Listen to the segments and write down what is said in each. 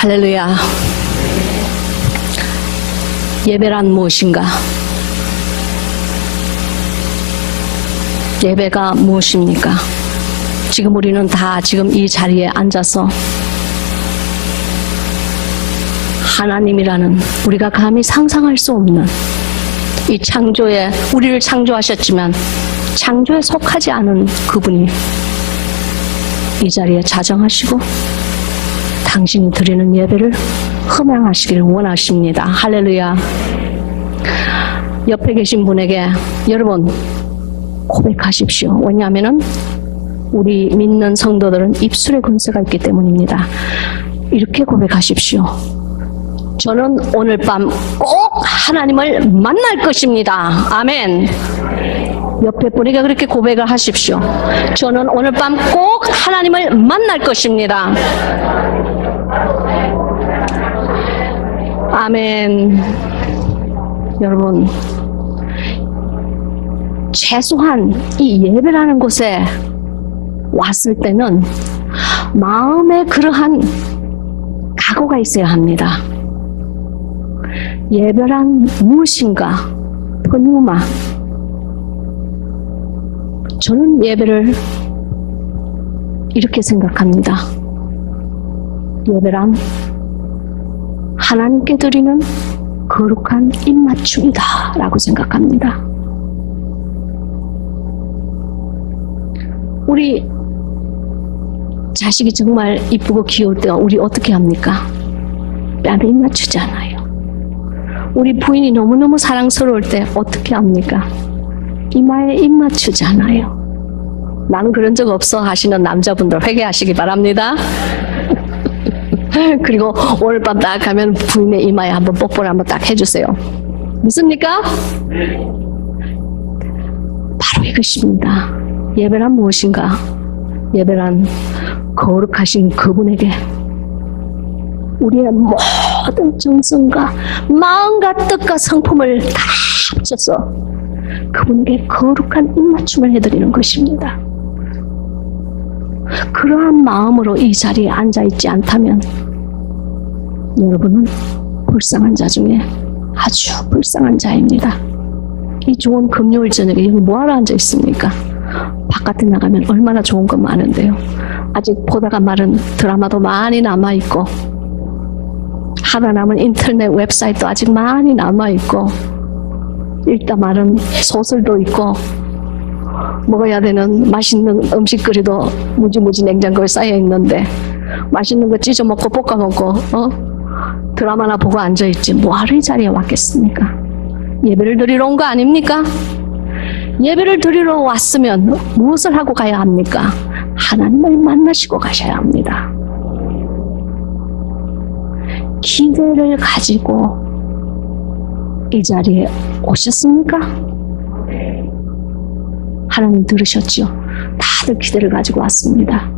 할렐루야. 예배란 무엇인가? 예배가 무엇입니까? 지금 우리는 다 지금 이 자리에 앉아서 하나님이라는 우리가 감히 상상할 수 없는 이 창조에 우리를 창조하셨지만 창조에 속하지 않은 그분이 이 자리에 자정하시고 당신이 드리는 예배를 흠양하시기를 원하십니다. 할렐루야. 옆에 계신 분에게 여러분 고백하십시오. 왜냐하면 우리 믿는 성도들은 입술에 권세가 있기 때문입니다. 이렇게 고백하십시오. 저는 오늘 밤 꼭 하나님을 만날 것입니다. 아멘. 옆에 분에게 그렇게 고백을 하십시오. 저는 오늘 밤 꼭 하나님을 만날 것입니다. 아멘. 여러분, 최소한 이 예배라는 곳에 왔을 때는 마음에 그러한 각오가 있어야 합니다. 예배란 무엇인가? pneuma. 저는 예배를 이렇게 생각합니다. 예배란 하나님께 드리는 거룩한 입맞춤이다 라고 생각합니다. 우리 자식이 정말 이쁘고 귀여울 때 우리 어떻게 합니까? 뺨에 입맞추잖아요. 우리 부인이 너무너무 사랑스러울 때 어떻게 합니까? 이마에 입맞추잖아요. 나는 그런 적 없어 하시는 남자분들 회개하시기 바랍니다. 그리고 오늘 밤 딱 가면 부인의 이마에 한번 뽀뽀를 한번 딱 해주세요. 믿습니까? 바로 이것입니다. 예배란 무엇인가? 예배란 거룩하신 그분에게 우리의 모든 정성과 마음과 뜻과 성품을 다 합쳐서 그분에게 거룩한 입맞춤을 해드리는 것입니다. 그러한 마음으로 이 자리에 앉아있지 않다면 여러분은 불쌍한 자 중에 아주 불쌍한 자입니다. 이 좋은 금요일 저녁에 여기 뭐하러 앉아있습니까? 바깥에 나가면 얼마나 좋은 거 많은데요. 아직 보다가 마른 드라마도 많이 남아있고 하다 남은 인터넷 웹사이트도 아직 많이 남아있고 읽다 마른 소설도 있고 먹어야 되는 맛있는 음식거리도 무지무지 냉장고에 쌓여있는데 맛있는 거 찢어 먹고 볶아 먹고 드라마나 보고 앉아있지 뭐하러 이 자리에 왔겠습니까? 예배를 드리러 온 거 아닙니까? 예배를 드리러 왔으면 무엇을 하고 가야 합니까? 하나님을 만나시고 가셔야 합니다. 기대를 가지고 이 자리에 오셨습니까? 하나님 들으셨죠? 다들 기대를 가지고 왔습니다.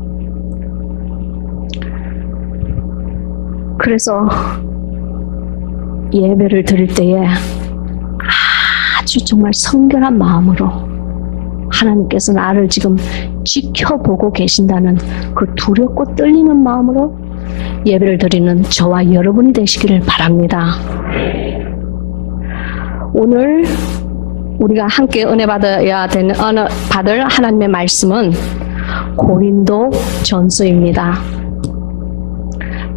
그래서 예배를 드릴 때에 아주 정말 성결한 마음으로 하나님께서 나를 지금 지켜보고 계신다는 그 두렵고 떨리는 마음으로 예배를 드리는 저와 여러분이 되시기를 바랍니다. 오늘 우리가 함께 은혜 받아야 되는 받을 하나님의 말씀은 고린도 전서입니다.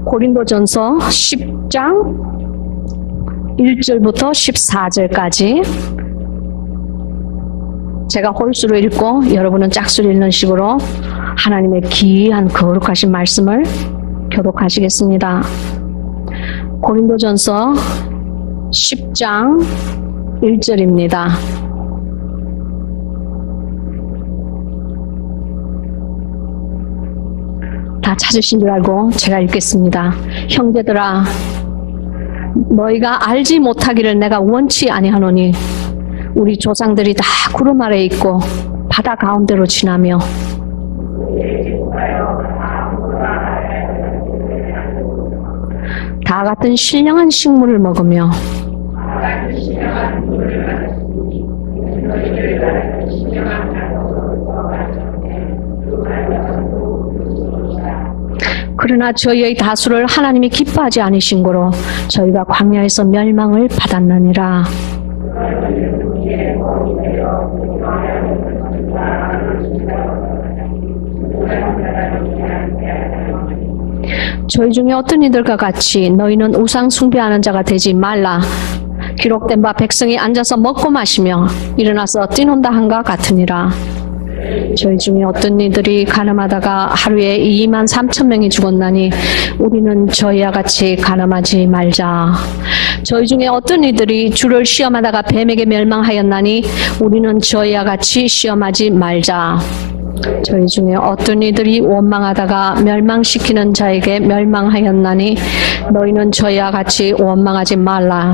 고린도 전서 10장 1절부터 14절까지 제가 홀수로 읽고 여러분은 짝수로 읽는 식으로 하나님의 귀한 거룩하신 말씀을 교독하시겠습니다. 고린도 전서 10장 1절입니다. 다 찾으신 줄 알고 제가 읽겠습니다. 형제들아, 너희가 알지 못하기를 내가 원치 아니하노니 우리 조상들이 다 구름 아래 있고 바다 가운데로 지나며 다 같은 신령한 식물을 먹으며 그러나 저희의 다수를 하나님이 기뻐하지 않으신 거로 저희가 광야에서 멸망을 받았느니라. 저희 중에 어떤 이들과 같이 너희는 우상 숭배하는 자가 되지 말라. 기록된 바 백성이 앉아서 먹고 마시며 일어나서 뛰논다 한과 같으니라. 저희 중에 어떤 이들이 가늠하다가 하루에 23,000명이 죽었나니 우리는 저희와 같이 가늠하지 말자. 저희 중에 어떤 이들이 주를 시험하다가 뱀에게 멸망하였나니 우리는 저희와 같이 시험하지 말자. 저희 중에 어떤 이들이 원망하다가 멸망시키는 자에게 멸망하였나니 너희는 저희와 같이 원망하지 말라.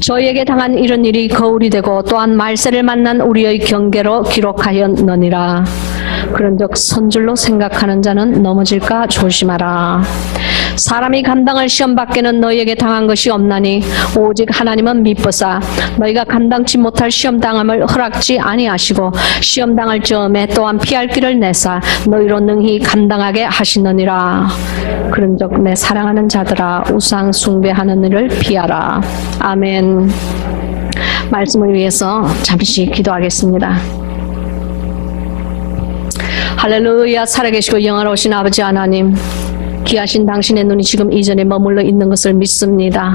저희에게 당한 이런 일이 거울이 되고 또한 말세를 만난 우리의 경계로 기록하였느니라. 그런즉 선줄로 생각하는 자는 넘어질까 조심하라. 사람이 감당할 시험 밖에는 너희에게 당한 것이 없나니 오직 하나님은 미쁘사 너희가 감당치 못할 시험 당함을 허락지 아니하시고 시험 당할 즈음에 또한 피할 길을 내사 너희로 능히 감당하게 하시느니라. 그런즉 내 사랑하는 자들아 우상 숭배하는 일을 피하라. 아멘. 말씀을 위해서 잠시 기도하겠습니다. 할렐루야. 살아계시고 영화로우신 아버지 하나님, 귀하신 당신의 눈이 지금 이 자리에 머물러 있는 것을 믿습니다.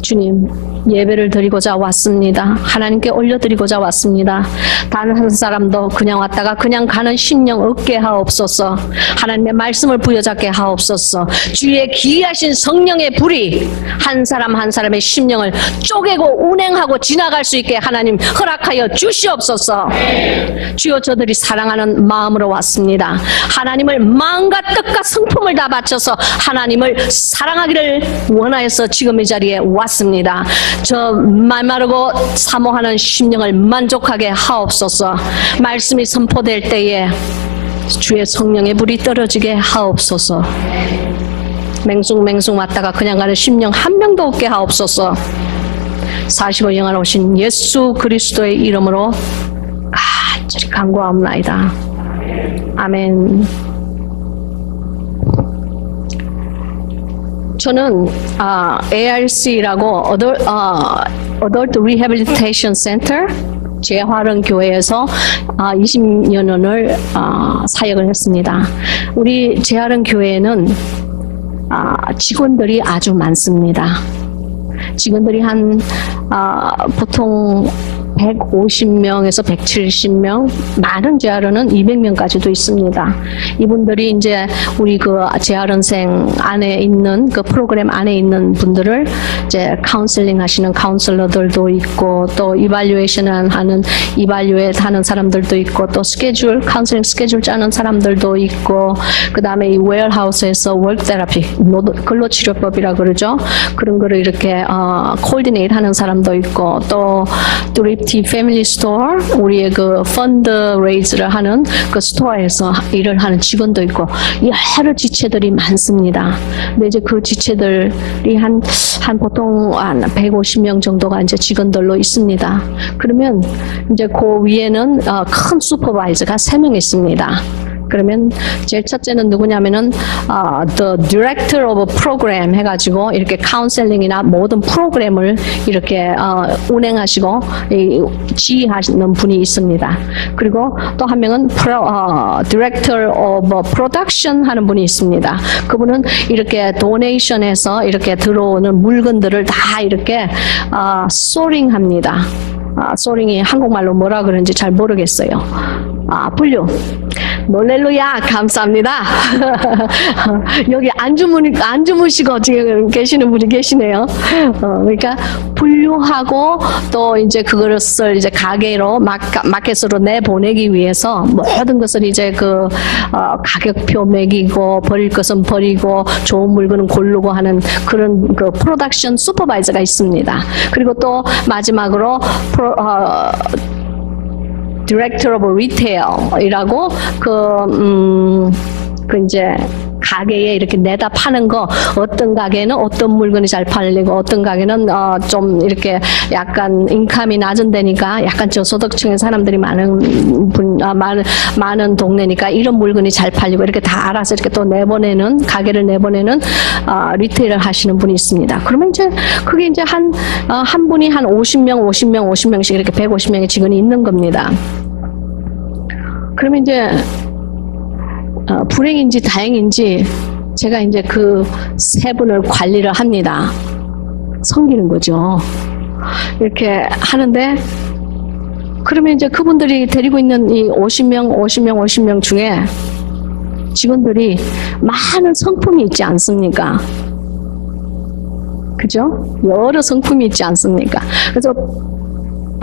주님, 예배를 드리고자 왔습니다. 하나님께 올려드리고자 왔습니다. 단 한 사람도 그냥 왔다가 그냥 가는 심령 없게 하옵소서. 하나님의 말씀을 부여잡게 하옵소서. 주의 귀하신 성령의 불이 한 사람 한 사람의 심령을 쪼개고 운행하고 지나갈 수 있게 하나님 허락하여 주시옵소서. 주여, 저들이 사랑하는 마음으로 왔습니다. 하나님을 마음과 뜻과 성품을 다 바쳐서 하나님을 사랑하기를 원하여서 지금 이 자리에 왔습니다. 저 말마르고 사모하는 심령을 만족하게 하옵소서. 말씀이 선포될 때에 주의 성령의 불이 떨어지게 하옵소서. 맹숭맹숭 왔다가 그냥 가는 심령 한 명도 없게 하옵소서. 45 영화로우신 예수 그리스도의 이름으로 간절히 간구하옵나이다. 아멘. 저는 ARC라고 Adult Rehabilitation Center 재활원 교회에서 20년을 사역을 했습니다. 우리 재활원 교회에는 직원들이 아주 많습니다. 직원들이 한 보통 150명에서 170명, 많은 재활원은 200명까지도 있습니다. 이분들이 이제 우리 그 재활원생 안에 있는 그 프로그램 안에 있는 분들을 이제 카운셀링 하시는 카운슬러들도 있고, 또 이발루에이션 하는 이발루에이트 하는 사람들도 있고, 또 스케줄 카운셀링 스케줄 짜는 사람들도 있고, 그 다음에 이 웨어하우스에서 워크 테라피 근로치료법이라 그러죠. 그런 거를 이렇게 코디네이트 하는 사람도 있고, 또 드립티 패밀리 스토어, 우리의 그 펀드 레이즈를 하는 그 스토어에서 일을 하는 직원도 있고, 여러 지체들이 많습니다. 근데 이제 그 지체들이 한 보통 한 150명 정도가 이제 직원들로 있습니다. 그러면 이제 그 위에는 큰 슈퍼바이저가 3명 있습니다. 그러면 제일 첫째는 누구냐면은 The Director of Program 해가지고 이렇게 카운셀링이나 모든 프로그램을 이렇게 운행하시고 지휘하시는 분이 있습니다. 그리고 또 한 명은 Director of Production 하는 분이 있습니다. 그분은 이렇게 도네이션에서 이렇게 들어오는 물건들을 다 이렇게 소링합니다. 소링이 한국말로 뭐라 그러는지 잘 모르겠어요. 분류. 놀렐루야, 감사합니다. 여기 안 주무시고 지금 계시는 분이 계시네요. 그러니까 분류하고 또 이제 그것을 이제 가게로 마켓으로 내보내기 위해서 모든 것을 이제 그 가격표 매기고 버릴 것은 버리고 좋은 물건은 고르고 하는 그런 그 프로덕션 슈퍼바이저가 있습니다. 그리고 또 마지막으로 Director of Retail이라고 그 이제 가게에 이렇게 내다 파는 거, 어떤 가게는 어떤 물건이 잘 팔리고 어떤 가게는 좀 이렇게 약간 인컴이 낮은 데니까 약간 저소득층의 사람들이 많은 동네니까 이런 물건이 잘 팔리고 이렇게 다 알아서 이렇게 또 내보내는 가게를 내보내는 리테일을 하시는 분이 있습니다. 그러면 이제 그게 이제 한 분이 한 50명씩 이렇게 150명의 직원이 있는 겁니다. 그러면 이제 불행인지 다행인지 제가 이제 그 세 분을 관리를 합니다. 섬기는 거죠. 이렇게 하는데 그러면 이제 그분들이 데리고 있는 이 50명 중에 직원들이 많은 성품이 있지 않습니까? 그죠? 여러 성품이 있지 않습니까? 그래서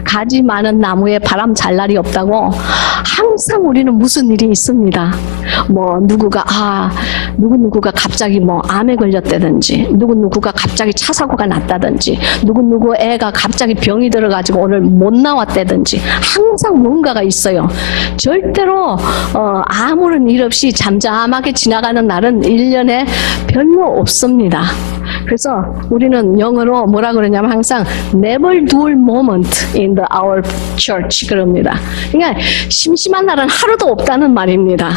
가지 많은 나무에 바람 잘 날이 없다고 항상 우리는 무슨 일이 있습니다. 뭐 누구가 갑자기 뭐 암에 걸렸다든지 누구가 갑자기 차 사고가 났다든지 누구 애가 갑자기 병이 들어가지고 오늘 못 나왔다든지 항상 뭔가가 있어요. 절대로 아무런 일 없이 잠잠하게 지나가는 날은 1년에 별로 없습니다. 그래서 우리는 영어로 뭐라 그러냐면 항상 never dull moment in our church 그럽니다. 그러니까 심심한 날은 하루도 없다는 말입니다.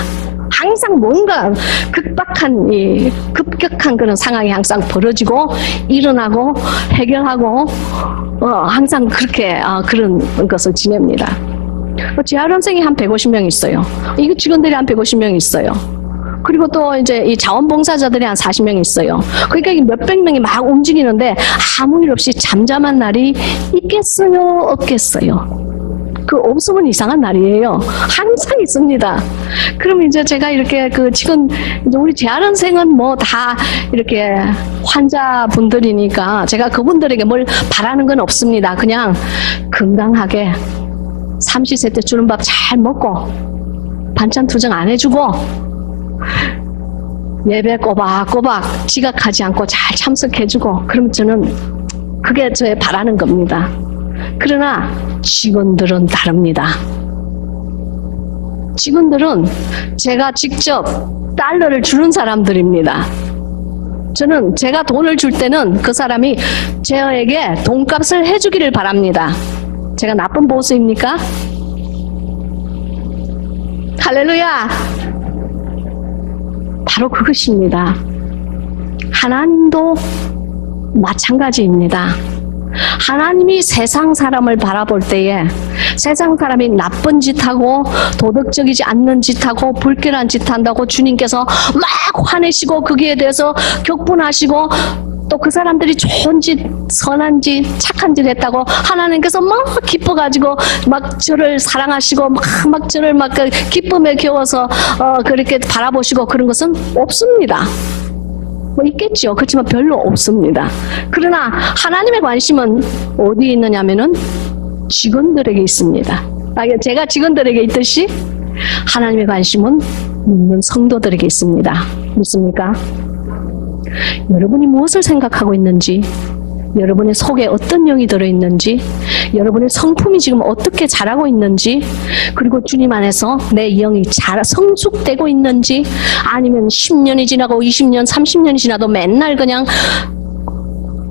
항상 뭔가 급격한 그런 상황이 항상 벌어지고 일어나고 해결하고 항상 그렇게 그런 것을 지냅니다. 재활원생이 한 150명 있어요. 이거 직원들이 한 150명 있어요. 그리고 또 이제 이 자원봉사자들이 한 40명 있어요. 그러니까 몇백 명이 막 움직이는데 아무 일 없이 잠잠한 날이 있겠어요? 없겠어요? 그 없으면 이상한 날이에요. 항상 있습니다. 그럼 이제 제가 이렇게 그 지금 이제 우리 재활원생은 뭐 다 이렇게 환자분들이니까 제가 그분들에게 뭘 바라는 건 없습니다. 그냥 건강하게 삼시세 때 주는 밥 잘 먹고 반찬 투정 안 해주고 예배 꼬박꼬박 지각하지 않고 잘 참석해주고 그럼 저는 그게 저의 바라는 겁니다. 그러나 직원들은 다릅니다. 직원들은 제가 직접 달러를 주는 사람들입니다. 저는 제가 돈을 줄 때는 그 사람이 저에게 돈값을 해주기를 바랍니다. 제가 나쁜 보수입니까? 할렐루야! 바로 그것입니다. 하나님도 마찬가지입니다. 하나님이 세상 사람을 바라볼 때에 세상 사람이 나쁜 짓하고 도덕적이지 않는 짓하고 불결한 짓 한다고 주님께서 막 화내시고 거기에 대해서 격분하시고 또 그 사람들이 좋은 짓, 선한 짓, 착한 짓 했다고 하나님께서 막 기뻐가지고 막 저를 사랑하시고 막 저를 막 기쁨에 겨워서 그렇게 바라보시고 그런 것은 없습니다. 뭐 있겠죠. 그렇지만 별로 없습니다. 그러나 하나님의 관심은 어디에 있느냐면은 직원들에게 있습니다. 제가 직원들에게 있듯이 하나님의 관심은 믿는 성도들에게 있습니다. 믿습니까? 여러분이 무엇을 생각하고 있는지, 여러분의 속에 어떤 영이 들어있는지, 여러분의 성품이 지금 어떻게 자라고 있는지, 그리고 주님 안에서 내 영이 성숙되고 있는지, 아니면 10년이 지나고 20년, 30년이 지나도 맨날 그냥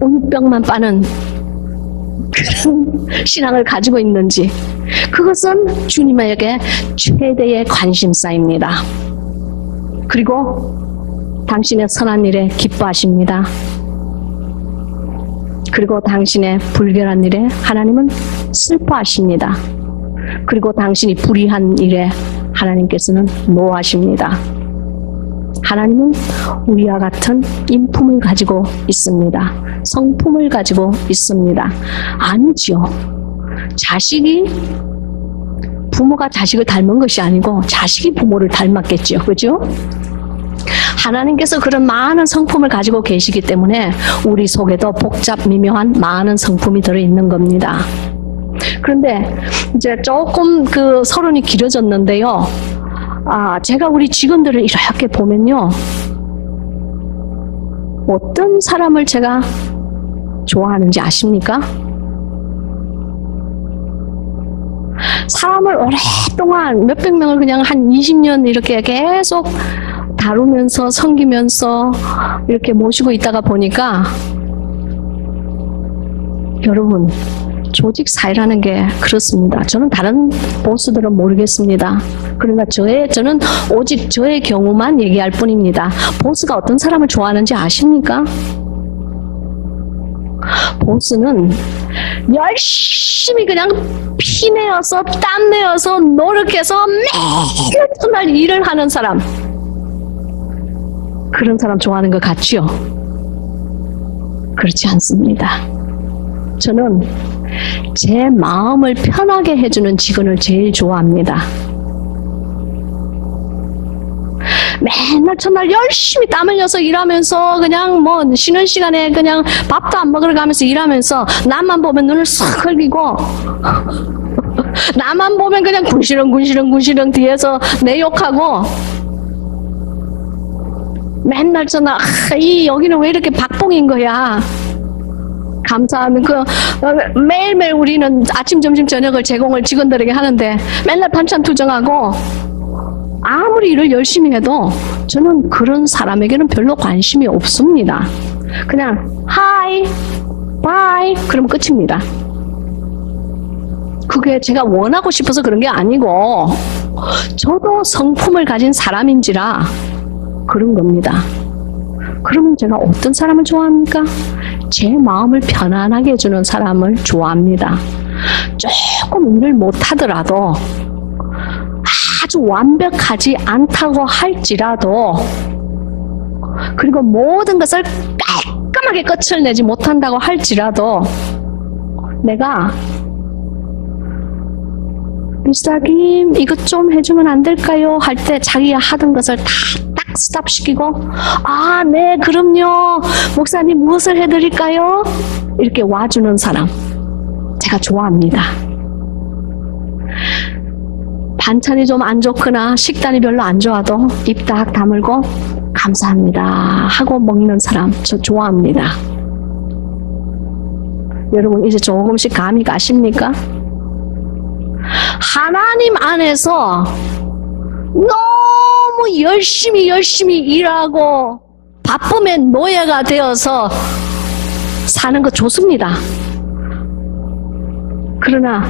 우유병만 빠는 그런 신앙을 가지고 있는지, 그것은 주님에게 최대의 관심사입니다. 그리고 당신의 선한 일에 기뻐하십니다. 그리고 당신의 불결한 일에 하나님은 슬퍼하십니다. 그리고 당신이 불의한 일에 하나님께서는 노하십니다. 하나님은 우리와 같은 인품을 가지고 있습니다. 성품을 가지고 있습니다. 아니죠. 자식이 부모가 자식을 닮은 것이 아니고 자식이 부모를 닮았겠죠. 그죠? 하나님께서 그런 많은 성품을 가지고 계시기 때문에 우리 속에도 복잡 미묘한 많은 성품이 들어있는 겁니다. 그런데 이제 조금 그 서론이 길어졌는데요. 제가 우리 직원들을 이렇게 보면요. 어떤 사람을 제가 좋아하는지 아십니까? 사람을 오랫동안 몇백 명을 그냥 한 20년 이렇게 계속 다루면서 섬기면서 이렇게 모시고 있다가 보니까 여러분 조직 사회라는 게 그렇습니다. 저는 다른 보스들은 모르겠습니다. 그러니까 저는 오직 저의 경우만 얘기할 뿐입니다. 보스가 어떤 사람을 좋아하는지 아십니까? 보스는 열심히 그냥 피 내어서 땀 내어서 노력해서 매일 정말 일을 하는 사람, 그런 사람 좋아하는 것 같지요? 그렇지 않습니다. 저는 제 마음을 편하게 해주는 직원을 제일 좋아합니다. 맨날 첫날 열심히 땀 흘려서 일하면서 그냥 뭐 쉬는 시간에 그냥 밥도 안 먹으러 가면서 일하면서 나만 보면 눈을 싹 흘리고 나만 보면 그냥 군시렁 뒤에서 내 욕하고 맨날 전화 여기는 왜 이렇게 박봉인 거야. 감사하면 매일매일 우리는 아침 점심 저녁을 제공을 직원들에게 하는데 맨날 반찬 투정하고 아무리 일을 열심히 해도 저는 그런 사람에게는 별로 관심이 없습니다. 그냥 하이 바이 그러면 끝입니다. 그게 제가 원하고 싶어서 그런 게 아니고 저도 성품을 가진 사람인지라 그런 겁니다. 그러면 제가 어떤 사람을 좋아합니까? 제 마음을 편안하게 해주는 사람을 좋아합니다. 조금 일을 못하더라도 아주 완벽하지 않다고 할지라도 그리고 모든 것을 깔끔하게 끝을 내지 못한다고 할지라도 내가 미스터김 이것 좀 해주면 안 될까요? 할 때 자기가 하던 것을 다 딱 스탑시키고 아, 네 그럼요 목사님 무엇을 해드릴까요? 이렇게 와주는 사람 제가 좋아합니다. 반찬이 좀 안 좋거나 식단이 별로 안 좋아도 입 딱 다물고 감사합니다 하고 먹는 사람 저 좋아합니다. 여러분 이제 조금씩 감이 가십니까? 하나님 안에서 너무 열심히 일하고 바쁨의 노예가 되어서 사는 거 좋습니다. 그러나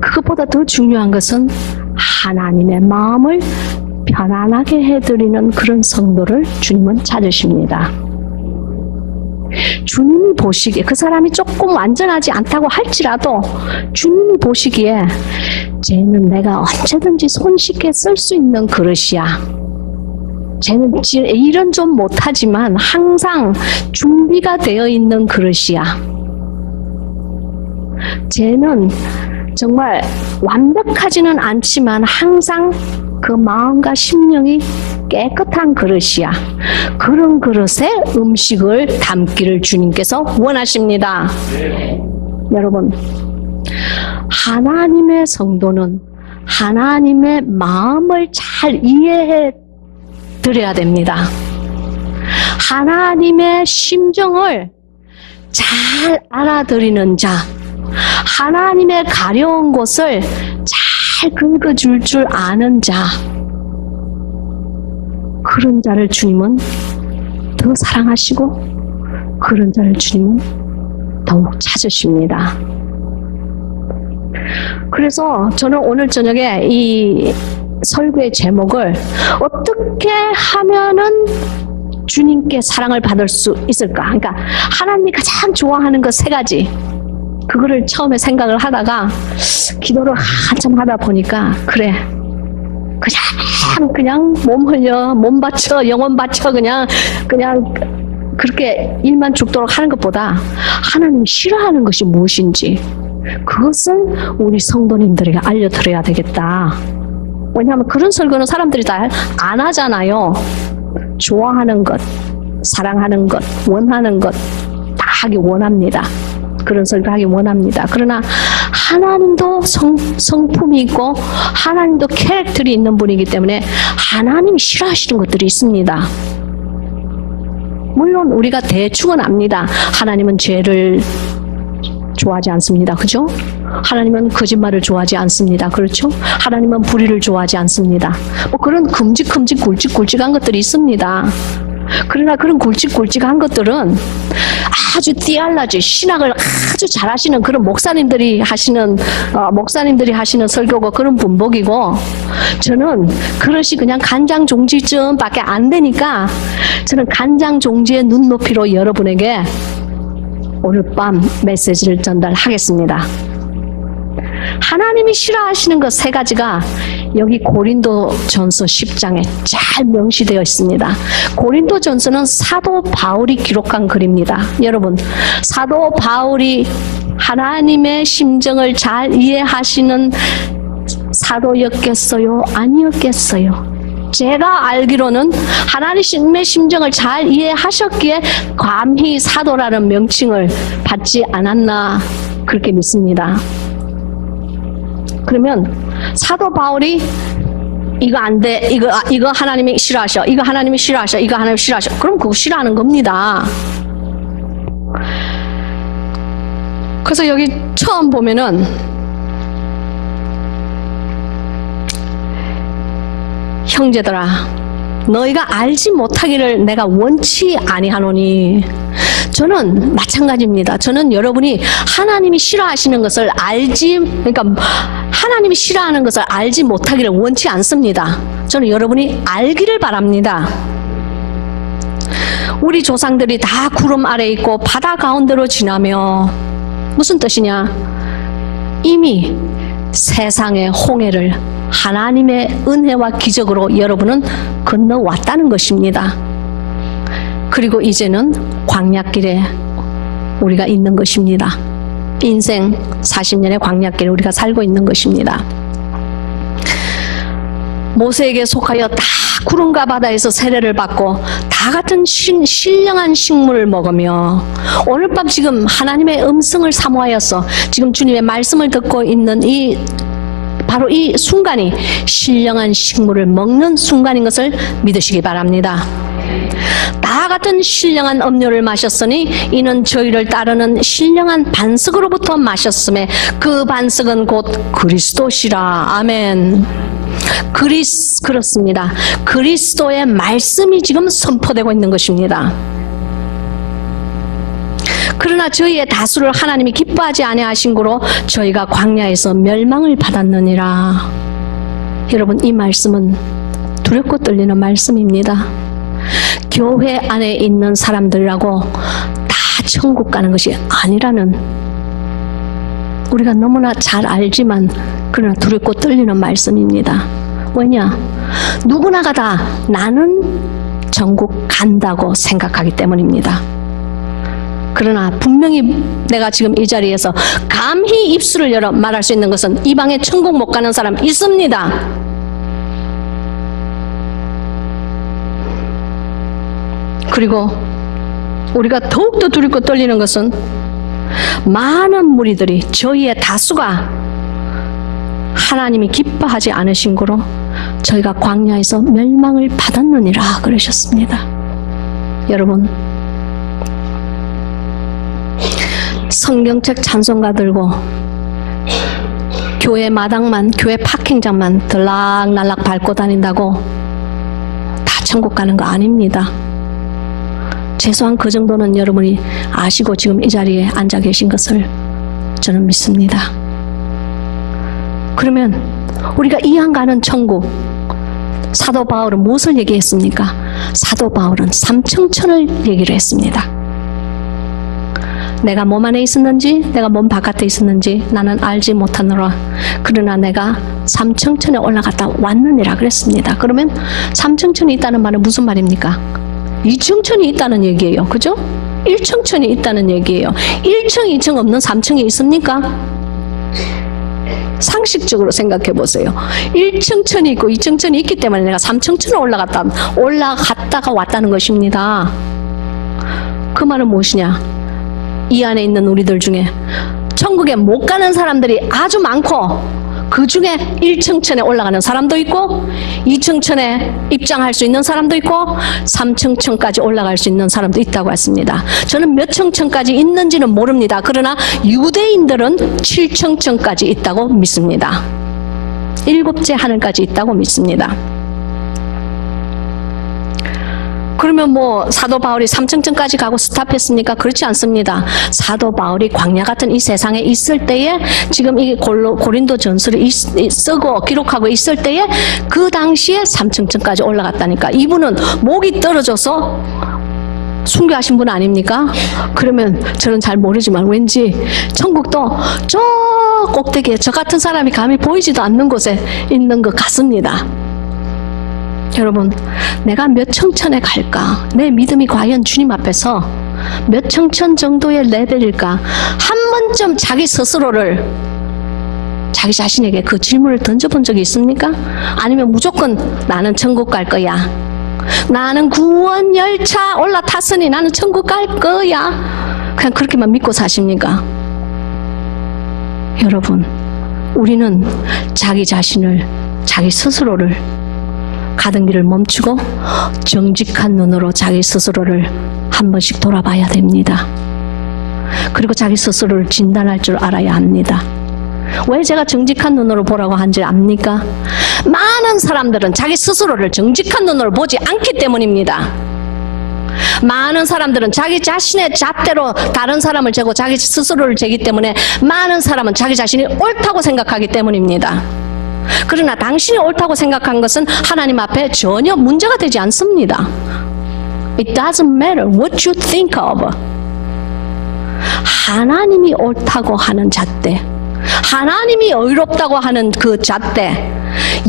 그것보다 더 중요한 것은 하나님의 마음을 편안하게 해드리는 그런 성도를 주님은 찾으십니다. 주님이 보시기에 그 사람이 조금 완전하지 않다고 할지라도 주님이 보시기에 쟤는 내가 언제든지 손쉽게 쓸 수 있는 그릇이야. 쟤는 일은 좀 못하지만 항상 준비가 되어 있는 그릇이야. 쟤는 정말 완벽하지는 않지만 항상 그 마음과 심령이 깨끗한 그릇이야. 그런 그릇에 음식을 담기를 주님께서 원하십니다. 여러분, 하나님의 성도는 하나님의 마음을 잘 이해해 드려야 됩니다. 하나님의 심정을 잘 알아들이는 자, 하나님의 가려운 곳을 잘 긁어줄 줄 아는 자, 그런 자를 주님은 더 사랑하시고 그런 자를 주님은 더욱 찾으십니다. 그래서 저는 오늘 저녁에 이 설교의 제목을 어떻게 하면은 주님께 사랑을 받을 수 있을까? 그러니까 하나님이 가장 좋아하는 것 3가지. 그거를 처음에 생각을 하다가 기도를 한참 하다 보니까 그래 그냥 몸 흘려 몸 바쳐 영혼 바쳐 그냥 그렇게 일만 죽도록 하는 것보다 하나님이 싫어하는 것이 무엇인지 그것을 우리 성도님들에게 알려드려야 되겠다. 왜냐하면 그런 설교는 사람들이 다 안 하잖아요. 좋아하는 것, 사랑하는 것, 원하는 것 다 하기 원합니다. 그런 설교하기 원합니다. 그러나 하나님도 성품이 있고 하나님도 캐릭터이 있는 분이기 때문에 하나님이 싫어하시는 것들이 있습니다. 물론 우리가 대충은 압니다. 하나님은 죄를 좋아하지 않습니다. 그죠? 하나님은 거짓말을 좋아하지 않습니다. 그렇죠? 하나님은 불의를 좋아하지 않습니다. 뭐 그런 굵직굵직한 것들이 있습니다. 그러나 그런 굵직굵직한 것들은 아주 띠알라지 신학을 아주 잘하시는 그런 목사님들이 하시는 설교고 그런 분복이고, 저는 그것이 그냥 간장 종지쯤밖에 안 되니까 저는 간장 종지의 눈높이로 여러분에게 오늘 밤 메시지를 전달하겠습니다. 하나님이 싫어하시는 것 세 가지가 여기 고린도전서 10장에 잘 명시되어 있습니다. 고린도전서는 사도 바울이 기록한 글입니다. 여러분, 사도 바울이 하나님의 심정을 잘 이해하시는 사도였겠어요? 아니었겠어요? 제가 알기로는 하나님의 심정을 잘 이해하셨기에 감히 사도라는 명칭을 받지 않았나 그렇게 믿습니다. 그러면 사도 바울이 이거 안 돼, 이거 하나님이 싫어하셔, 이거 하나님이 싫어하셔, 이거 하나님이 싫어하셔, 그럼 그거 싫어하는 겁니다. 그래서 여기 처음 보면은 형제들아, 너희가 알지 못하기를 내가 원치 아니하노니. 저는 마찬가지입니다. 저는 여러분이 하나님이 싫어하시는 것을 그러니까 하나님이 싫어하는 것을 알지 못하기를 원치 않습니다. 저는 여러분이 알기를 바랍니다. 우리 조상들이 다 구름 아래 있고 바다 가운데로 지나며, 무슨 뜻이냐? 이미 세상의 홍해를 하나님의 은혜와 기적으로 여러분은 건너왔다는 것입니다. 그리고 이제는 광야길에 우리가 있는 것입니다. 인생 40년의 광야길에 우리가 살고 있는 것입니다. 모세에게 속하여 다 구름과 바다에서 세례를 받고 다 같은 신령한 식물을 먹으며, 오늘 밤 지금 하나님의 음성을 사모하여서 지금 주님의 말씀을 듣고 있는 바로 이 순간이 신령한 식물을 먹는 순간인 것을 믿으시기 바랍니다. 다 같은 신령한 음료를 마셨으니 이는 저희를 따르는 신령한 반석으로부터 마셨음에 그 반석은 곧 그리스도시라. 아멘. 그렇습니다. 그리스도의 말씀이 지금 선포되고 있는 것입니다. 그러나 저희의 다수를 하나님이 기뻐하지 아니하신 고로 저희가 광야에서 멸망을 받았느니라. 여러분, 이 말씀은 두렵고 떨리는 말씀입니다. 교회 안에 있는 사람들이라고 다 천국 가는 것이 아니라는, 우리가 너무나 잘 알지만 그러나 두렵고 떨리는 말씀입니다. 왜냐? 누구나가 다 나는 천국 간다고 생각하기 때문입니다. 그러나 분명히 내가 지금 이 자리에서 감히 입술을 열어 말할 수 있는 것은 이 방에 천국 못 가는 사람 있습니다. 그리고 우리가 더욱더 두렵고 떨리는 것은 많은 무리들이, 저희의 다수가 하나님이 기뻐하지 않으신 고로 저희가 광야에서 멸망을 받았느니라 그러셨습니다. 여러분, 성경책 찬송가 들고 교회 마당만, 교회 파킹장만 들락날락 밟고 다닌다고 다 천국 가는 거 아닙니다. 최소한 그 정도는 여러분이 아시고 지금 이 자리에 앉아 계신 것을 저는 믿습니다. 그러면 우리가 이왕 가는 천국, 사도 바울은 무엇을 얘기했습니까? 사도 바울은 삼청천을 얘기를 했습니다. 내가 몸 안에 있었는지 내가 몸 바깥에 있었는지 나는 알지 못하노라. 그러나 내가 삼청천에 올라갔다 왔느니라 그랬습니다. 그러면 삼청천이 있다는 말은 무슨 말입니까? 이청천이 있다는 얘기예요. 그죠? 1청천이 있다는 얘기예요. 1청, 2청 없는 3층이 있습니까? 상식적으로 생각해 보세요. 1층천이 있고 2층천이 있기 때문에 내가 3층천을 올라갔다가 왔다는 것입니다. 그 말은 무엇이냐? 이 안에 있는 우리들 중에 천국에 못 가는 사람들이 아주 많고 그 중에 1층천에 올라가는 사람도 있고 2층천에 입장할 수 있는 사람도 있고 3층천까지 올라갈 수 있는 사람도 있다고 했습니다. 저는 몇 층천까지 있는지는 모릅니다. 그러나 유대인들은 7층천까지 있다고 믿습니다. 7째 하늘까지 있다고 믿습니다. 그러면 뭐 사도 바울이 3층까지 가고 스탑했습니까? 그렇지 않습니다. 사도 바울이 광야 같은 이 세상에 있을 때에 지금 이 고린도 전서를 쓰고 기록하고 있을 때에 그 당시에 3층까지 올라갔다니까. 이분은 목이 떨어져서 순교하신 분 아닙니까? 그러면 저는 잘 모르지만 왠지 천국도 저 꼭대기에 저 같은 사람이 감히 보이지도 않는 곳에 있는 것 같습니다. 여러분, 내가 몇 층천에 갈까? 내 믿음이 과연 주님 앞에서 몇 층천 정도의 레벨일까? 한 번쯤 자기 스스로를, 자기 자신에게 그 질문을 던져본 적이 있습니까? 아니면 무조건 나는 천국 갈 거야, 나는 구원 열차 올라탔으니 나는 천국 갈 거야, 그냥 그렇게만 믿고 사십니까? 여러분, 우리는 자기 자신을, 자기 스스로를 가던 길을 멈추고 정직한 눈으로 자기 스스로를 한 번씩 돌아봐야 됩니다. 그리고 자기 스스로를 진단할 줄 알아야 합니다. 왜 제가 정직한 눈으로 보라고 한지 압니까? 많은 사람들은 자기 스스로를 정직한 눈으로 보지 않기 때문입니다. 많은 사람들은 자기 자신의 잣대로 다른 사람을 재고 자기 스스로를 재기 때문에 많은 사람은 자기 자신이 옳다고 생각하기 때문입니다. 그러나 당신이 옳다고 생각한 것은 하나님 앞에 전혀 문제가 되지 않습니다. It doesn't matter what you think of. 하나님이 옳다고 하는 잣대, 하나님이 의롭다고 하는 그 잣대,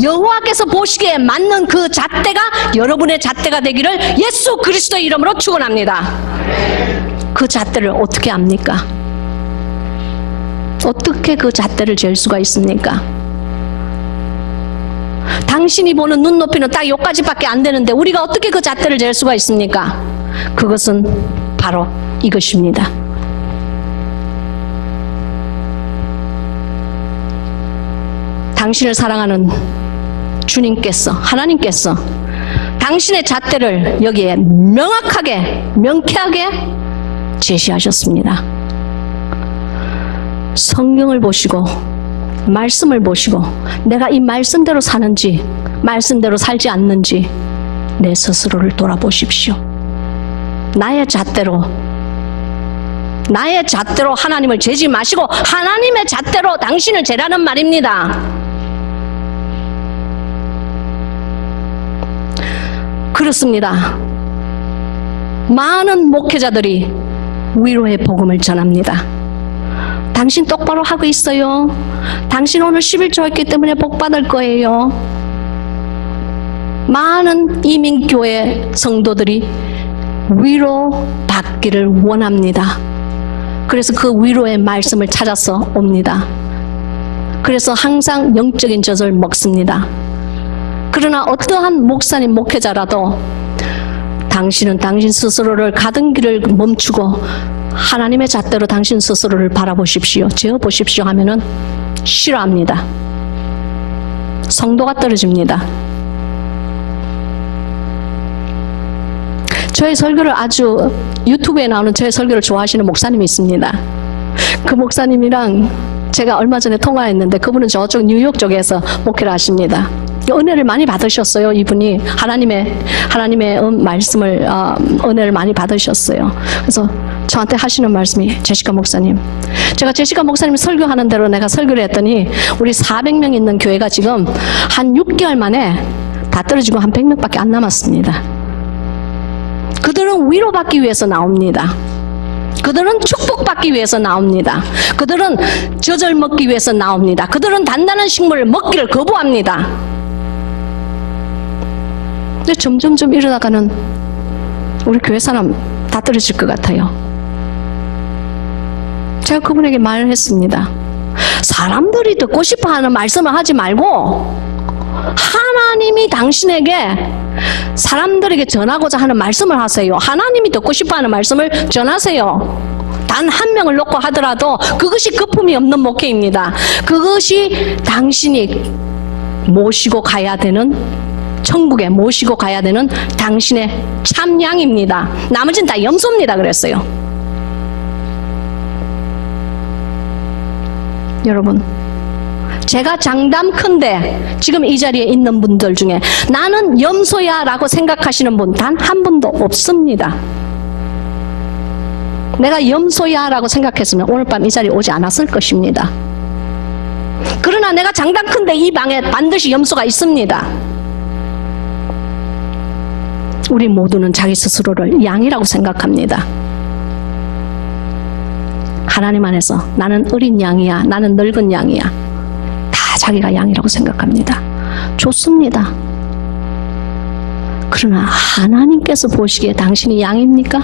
여호와께서 보시기에 맞는 그 잣대가 여러분의 잣대가 되기를 예수 그리스도의 이름으로 축원합니다. 그 잣대를 어떻게 압니까? 어떻게 그 잣대를 잴 수가 있습니까? 당신이 보는 눈높이는 딱 여기까지밖에 안 되는데 우리가 어떻게 그 잣대를 잴 수가 있습니까? 그것은 바로 이것입니다. 당신을 사랑하는 주님께서, 하나님께서 당신의 잣대를 여기에 명확하게, 명쾌하게 제시하셨습니다. 성경을 보시고 말씀을 보시고 내가 이 말씀대로 사는지 말씀대로 살지 않는지 내 스스로를 돌아보십시오. 나의 잣대로 하나님을 재지 마시고 하나님의 잣대로 당신을 재라는 말입니다. 그렇습니다. 많은 목회자들이 위로의 복음을 전합니다. 당신 똑바로 하고 있어요. 당신 오늘 11조 했기 때문에 복 받을 거예요. 많은 이민교회 성도들이 위로 받기를 원합니다. 그래서 그 위로의 말씀을 찾아서 옵니다. 그래서 항상 영적인 젖을 먹습니다. 그러나 어떠한 목사님, 목회자라도 당신은 당신 스스로를 가던 길을 멈추고 하나님의 잣대로 당신 스스로를 바라보십시오, 재어보십시오 하면은 싫어합니다. 성도가 떨어집니다. 저의 설교를 아주 유튜브에 나오는 저의 설교를 좋아하시는 목사님이 있습니다. 그 목사님이랑 제가 얼마 전에 통화했는데 그분은 저쪽 뉴욕 쪽에서 목회를 하십니다. 은혜를 많이 받으셨어요. 이분이 하나님의 말씀을 은혜를 많이 받으셨어요. 그래서 저한테 하시는 말씀이, 제시카 목사님, 제가 제시카 목사님이 설교하는 대로 내가 설교를 했더니 우리 400명 있는 교회가 지금 한 6개월 만에 다 떨어지고 한 100명밖에 안 남았습니다. 그들은 위로받기 위해서 나옵니다. 그들은 축복받기 위해서 나옵니다. 그들은 젖을 먹기 위해서 나옵니다. 그들은 단단한 식물을 먹기를 거부합니다. 근데 점점점 이러다가는 우리 교회 사람 다 떨어질 것 같아요. 제가 그분에게 말을 했습니다. 사람들이 듣고 싶어하는 말씀을 하지 말고 하나님이 당신에게 사람들에게 전하고자 하는 말씀을 하세요. 하나님이 듣고 싶어하는 말씀을 전하세요. 단 한 명을 놓고 하더라도 그것이 거품이 없는 목회입니다. 그것이 당신이 모시고 가야 되는, 천국에 모시고 가야 되는 당신의 참양입니다. 나머지는 다 염소입니다. 그랬어요. 여러분, 제가 장담컨대 지금 이 자리에 있는 분들 중에 나는 염소야 라고 생각하시는 분 단 한 분도 없습니다. 내가 염소야 라고 생각했으면 오늘 밤 이 자리에 오지 않았을 것입니다. 그러나 내가 장담컨대 이 방에 반드시 염소가 있습니다. 우리 모두는 자기 스스로를 양이라고 생각합니다. 하나님 안에서 나는 어린 양이야, 나는 늙은 양이야, 다 자기가 양이라고 생각합니다. 좋습니다. 그러나 하나님께서 보시기에 당신이 양입니까?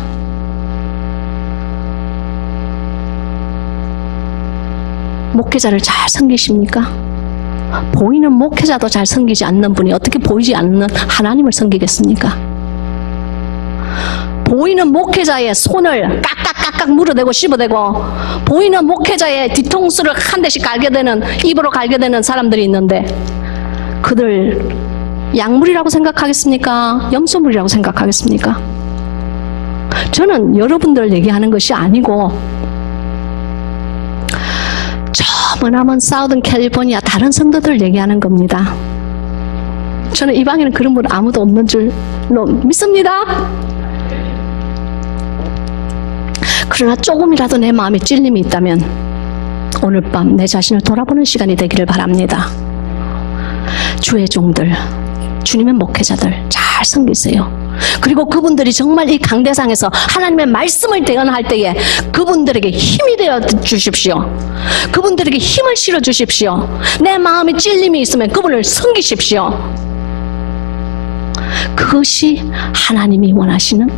목회자를 잘 섬기십니까? 보이는 목회자도 잘 섬기지 않는 분이 어떻게 보이지 않는 하나님을 섬기겠습니까? 보이는 목회자의 손을 깍깍깍깍 물어대고 씹어대고, 보이는 목회자의 뒤통수를 한 대씩 갈게 되는, 입으로 갈게 되는 사람들이 있는데 그들 양물이라고 생각하겠습니까? 염소물이라고 생각하겠습니까? 저는 여러분들 얘기하는 것이 아니고 저 머나먼 사우던 캘리포니아 다른 성도들 얘기하는 겁니다. 저는 이 방에는 그런 분 아무도 없는 줄로 믿습니다. 그러나 조금이라도 내 마음에 찔림이 있다면 오늘 밤 내 자신을 돌아보는 시간이 되기를 바랍니다. 주의 종들, 주님의 목회자들 잘 섬기세요. 그리고 그분들이 정말 이 강대상에서 하나님의 말씀을 대언할 때에 그분들에게 힘이 되어 주십시오. 그분들에게 힘을 실어 주십시오. 내 마음에 찔림이 있으면 그분을 섬기십시오. 그것이 하나님이 원하시는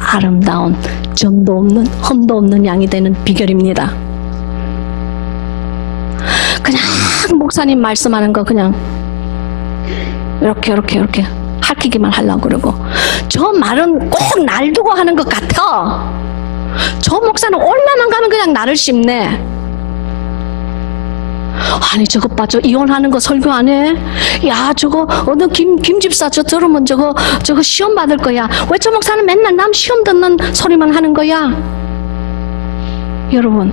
아름다운, 점도 없는, 흠도 없는 양이 되는 비결입니다. 그냥 목사님 말씀하는 거 그냥 이렇게 할퀴기만 하려고 그러고, 저 말은 꼭 날 두고 하는 것 같아. 저 목사는 올라만 가면 그냥 나를 씹네. 아니 저것 봐, 저 이혼하는 거 설교 안 해? 야 저거 너 김 집사 저 들으면 저거 시험 받을 거야. 왜 저 목사는 맨날 남 시험 듣는 소리만 하는 거야? 여러분,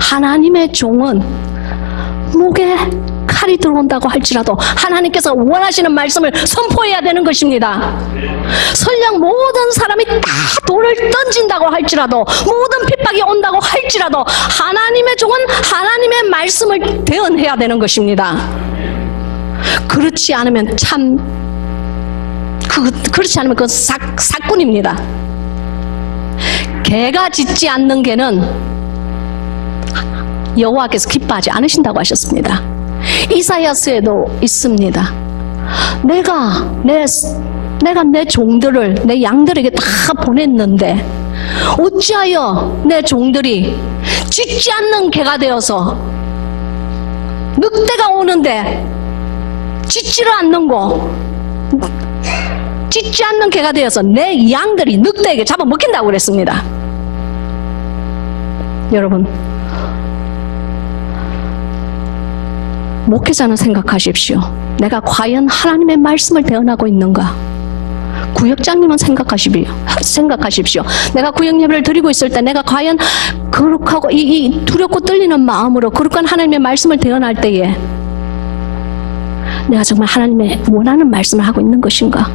하나님의 종은 목에 칼이 들어온다고 할지라도 하나님께서 원하시는 말씀을 선포해야 되는 것입니다. 설령 모든 사람이 다 돌을 던진다고 할지라도, 모든 핍박이 온다고 할지라도 하나님의 종은 하나님의 말씀을 대언해야 되는 것입니다. 그렇지 않으면 그렇지 않으면 그건 사꾼입니다. 개가 짖지 않는 개는 여호와께서 기뻐하지 않으신다고 하셨습니다. 이사야서에도 있습니다. 내가 내 종들을, 내 양들에게 다 보냈는데 어찌하여 내 종들이 짖지 않는 개가 되어서, 늑대가 오는데 짖지를 않는고 짖지 않는 개가 되어서 내 양들이 늑대에게 잡아먹힌다고 그랬습니다. 여러분, 목회자는 생각하십시오. 내가 과연 하나님의 말씀을 대언하고 있는가? 구역장님은 생각하십시오. 내가 구역 예배를 드리고 있을 때 내가 과연 거룩하고 이 두렵고 떨리는 마음으로 거룩한 하나님의 말씀을 대언할 때에 내가 정말 하나님의 원하는 말씀을 하고 있는 것인가?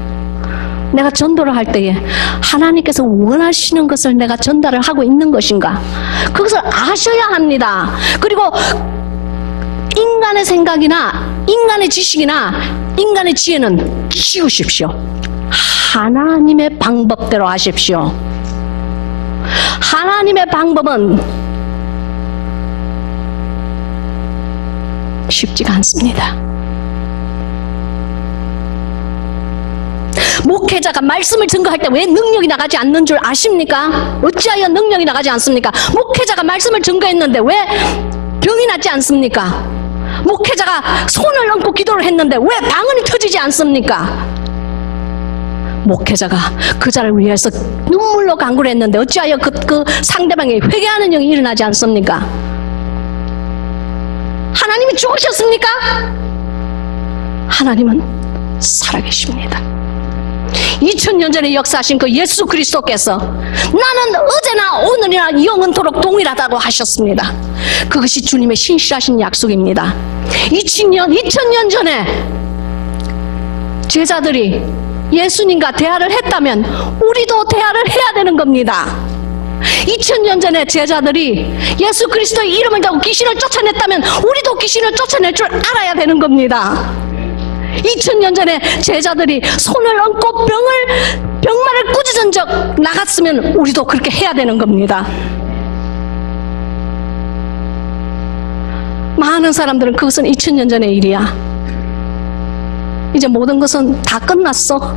내가 전도를 할 때에 하나님께서 원하시는 것을 내가 전달을 하고 있는 것인가? 그것을 아셔야 합니다. 그리고 인간의 생각이나 인간의 지식이나 인간의 지혜는 지우십시오. 하나님의 방법대로 하십시오. 하나님의 방법은 쉽지가 않습니다. 목회자가 말씀을 증거할 때 왜 능력이 나가지 않는 줄 아십니까? 어찌하여 능력이 나가지 않습니까? 목회자가 말씀을 증거했는데 왜 병이 낫지 않습니까? 목회자가 손을 얹고 기도를 했는데 왜 방언이 터지지 않습니까? 목회자가 그 자를 위해서 눈물로 간구를 했는데 어찌하여 그 상대방이 회개하는 영이 일어나지 않습니까? 하나님이 죽으셨습니까? 하나님은 살아계십니다. 2000년 전에 역사하신 그 예수 그리스도께서 나는 어제나 오늘이나 영원토록 동일하다고 하셨습니다. 그것이 주님의 신실하신 약속입니다. 2000년 전에 제자들이 예수님과 대화를 했다면 우리도 대화를 해야 되는 겁니다. 2000년 전에 제자들이 예수 그리스도의 이름을 대고 귀신을 쫓아냈다면 우리도 귀신을 쫓아낼 줄 알아야 되는 겁니다. 2000년 전에 제자들이 손을 얹고 병마를 꾸짖은 적 나갔으면 우리도 그렇게 해야 되는 겁니다. 많은 사람들은 그것은 2000년 전의 일이야. 이제 모든 것은 다 끝났어.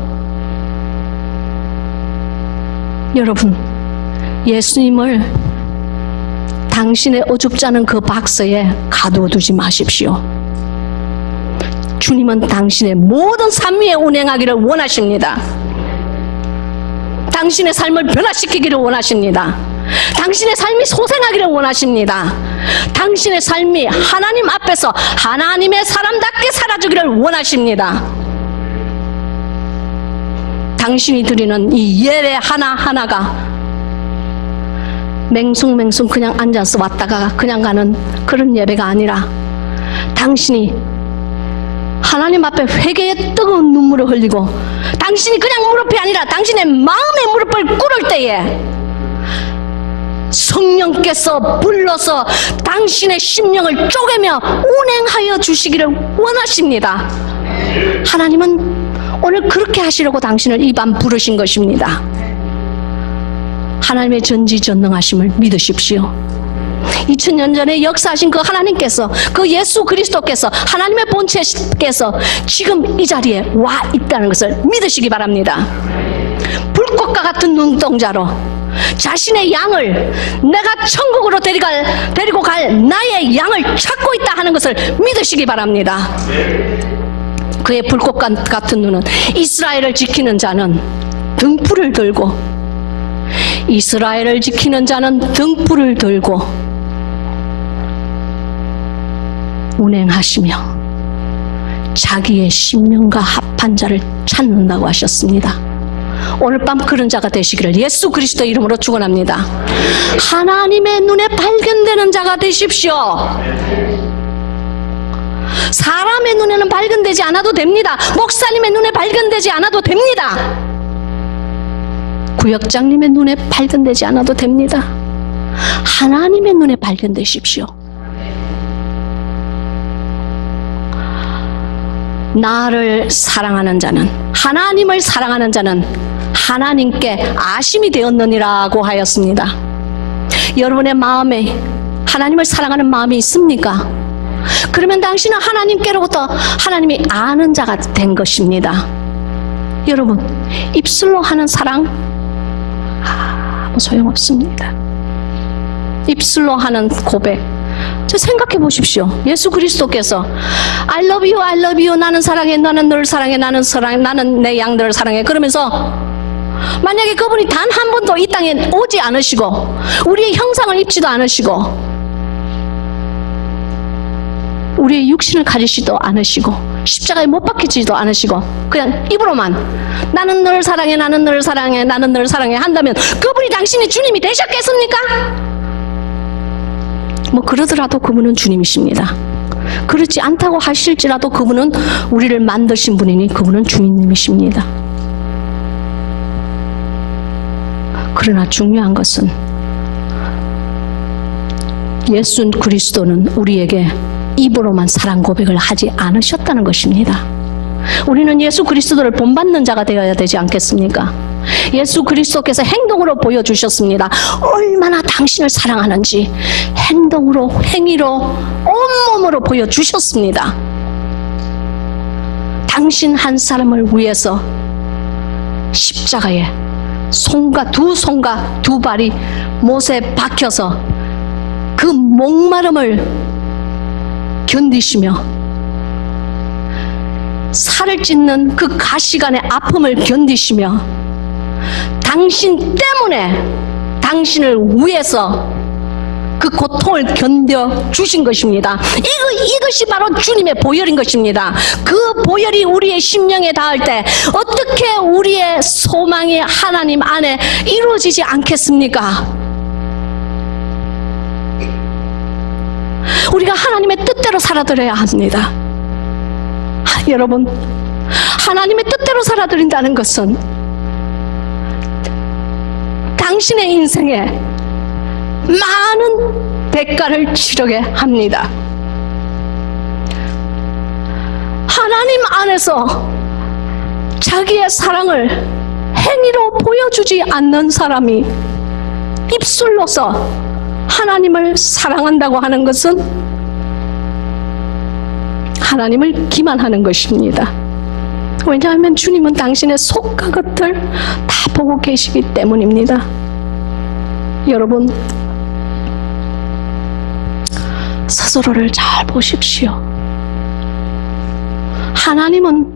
여러분, 예수님을 당신의 어줍지 않은 그 박스에 가두어 두지 마십시오. 주님은 당신의 모든 삶 위에 운행하기를 원하십니다. 당신의 삶을 변화시키기를 원하십니다. 당신의 삶이 소생하기를 원하십니다. 당신의 삶이 하나님 앞에서 하나님의 사람답게 살아주기를 원하십니다. 당신이 드리는 이 예배 하나하나가 맹숭맹숭 그냥 앉아서 왔다가 그냥 가는 그런 예배가 아니라 당신이 하나님 앞에 회개의 뜨거운 눈물을 흘리고 당신이 그냥 무릎이 아니라 당신의 마음의 무릎을 꿇을 때에 성령께서 불러서 당신의 심령을 쪼개며 운행하여 주시기를 원하십니다. 하나님은 오늘 그렇게 하시려고 당신을 이 밤 부르신 것입니다. 하나님의 전지전능하심을 믿으십시오. 2000년 전에 역사하신 그 하나님께서, 그 예수 그리스도께서, 하나님의 본체께서 지금 이 자리에 와 있다는 것을 믿으시기 바랍니다. 불꽃과 같은 눈동자로 자신의 양을 내가 천국으로 데리고 갈 나의 양을 찾고 있다 하는 것을 믿으시기 바랍니다. 그의 불꽃 같은 눈은 이스라엘을 지키는 자는 등불을 들고, 이스라엘을 지키는 자는 등불을 들고 운행하시며 자기의 심령과 합한 자를 찾는다고 하셨습니다. 오늘 밤 그런 자가 되시기를 예수 그리스도 이름으로 축원합니다. 하나님의 눈에 발견되는 자가 되십시오. 사람의 눈에는 발견되지 않아도 됩니다. 목사님의 눈에 발견되지 않아도 됩니다. 구역장님의 눈에 발견되지 않아도 됩니다. 하나님의 눈에 발견되십시오. 나를 사랑하는 자는, 하나님을 사랑하는 자는 하나님께 아심이 되었느니라고 하였습니다. 여러분의 마음에 하나님을 사랑하는 마음이 있습니까? 그러면 당신은 하나님께로부터 하나님이 아는 자가 된 것입니다. 여러분, 입술로 하는 사랑 아무 소용없습니다. 입술로 하는 고백, 저 생각해 보십시오. 예수 그리스도께서 I love you, I love you, 나는 사랑해, 나는 널 사랑해, 나는 내 양들을 사랑해, 그러면서 만약에 그분이 단 한 번도 이 땅에 오지 않으시고 우리의 형상을 입지도 않으시고 우리의 육신을 가지시도 않으시고 십자가에 못 박히지도 않으시고 그냥 입으로만 나는 널 사랑해, 나는 널 사랑해, 나는 널 사랑해 한다면 그분이 당신의 주님이 되셨겠습니까? 뭐 그러더라도 그분은 주님이십니다. 그렇지 않다고 하실지라도 그분은 우리를 만드신 분이니 그분은 주인님이십니다. 그러나 중요한 것은 예수 그리스도는 우리에게 입으로만 사랑 고백을 하지 않으셨다는 것입니다. 우리는 예수 그리스도를 본받는 자가 되어야 되지 않겠습니까? 예수 그리스도께서 행동으로 보여주셨습니다. 얼마나 당신을 사랑하는지 행동으로, 행위로, 온몸으로 보여주셨습니다. 당신 한 사람을 위해서 십자가에 두 손과 두 발이 못에 박혀서 그 목마름을 견디시며 살을 찢는 그 가시관의 아픔을 견디시며 당신 때문에 당신을 위해서 그 고통을 견뎌 주신 것입니다. 이것이 바로 주님의 보혈인 것입니다. 그 보혈이 우리의 심령에 닿을 때 어떻게 우리의 소망이 하나님 안에 이루어지지 않겠습니까? 우리가 하나님의 뜻대로 살아드려야 합니다. 여러분, 하나님의 뜻대로 살아드린다는 것은 당신의 인생에 많은 대가를 치르게 합니다. 하나님 안에서 자기의 사랑을 행위로 보여주지 않는 사람이 입술로서 하나님을 사랑한다고 하는 것은 하나님을 기만하는 것입니다. 왜냐하면 주님은 당신의 속과 겉을 다 보고 계시기 때문입니다. 여러분, 스스로를 잘 보십시오. 하나님은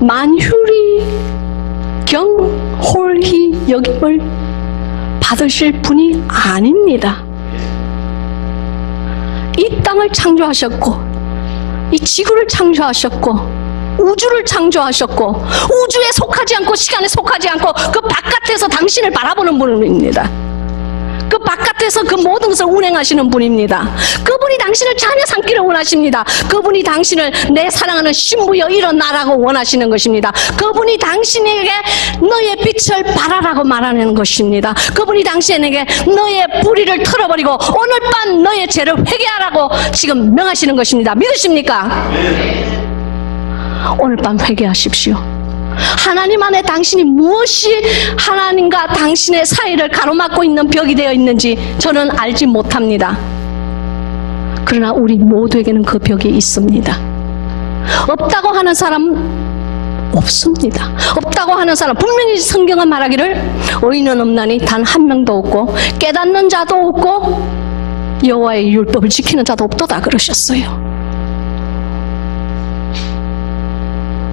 만휴리 경홀히 여김을 받으실 분이 아닙니다. 이 땅을 창조하셨고 이 지구를 창조하셨고 우주를 창조하셨고 우주에 속하지 않고 시간에 속하지 않고 그 바깥에서 당신을 바라보는 분입니다. 그 바깥에서 그 모든 것을 운행하시는 분입니다. 그분이 당신을 자녀 삼기를 원하십니다. 그분이 당신을 내 사랑하는 신부여 일어나라고 원하시는 것입니다. 그분이 당신에게 너의 빛을 발하라고 말하는 것입니다. 그분이 당신에게 너의 불의를 틀어버리고 오늘 밤 너의 죄를 회개하라고 지금 명하시는 것입니다. 믿으십니까? 오늘 밤 회개하십시오. 하나님 안에 당신이 무엇이 하나님과 당신의 사이를 가로막고 있는 벽이 되어 있는지 저는 알지 못합니다. 그러나 우리 모두에게는 그 벽이 있습니다. 없다고 하는 사람 없습니다. 없다고 하는 사람, 분명히 성경은 말하기를 의인은 없나니 단 한 명도 없고 깨닫는 자도 없고 여호와의 율법을 지키는 자도 없도다 그러셨어요.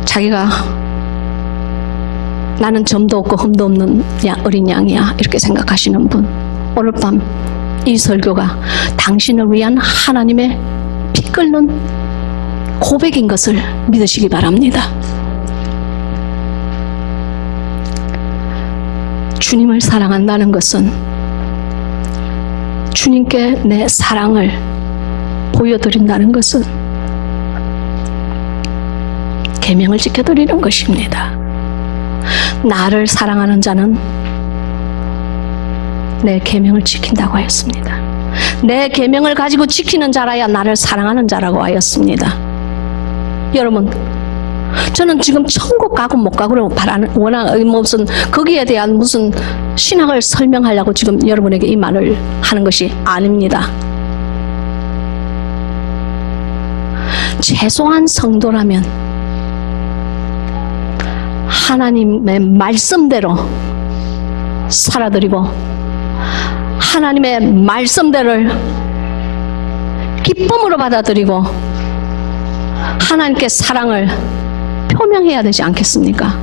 자기가 나는 점도 없고 흠도 없는 어린 양이야 이렇게 생각하시는 분, 오늘 밤 이 설교가 당신을 위한 하나님의 피 끓는 고백인 것을 믿으시기 바랍니다. 주님을 사랑한다는 것은 주님께 내 사랑을 보여드린다는 것은 계명을 지켜드리는 것입니다. 나를 사랑하는 자는 내 계명을 지킨다고 하였습니다. 내 계명을 가지고 지키는 자라야 나를 사랑하는 자라고 하였습니다. 여러분, 저는 지금 천국 가고 못 가고를 무슨 거기에 대한 무슨 신학을 설명하려고 지금 여러분에게 이 말을 하는 것이 아닙니다. 최소한 성도라면 하나님의 말씀대로 살아드리고 하나님의 말씀대로를 기쁨으로 받아들이고 하나님께 사랑을 표명해야 되지 않겠습니까?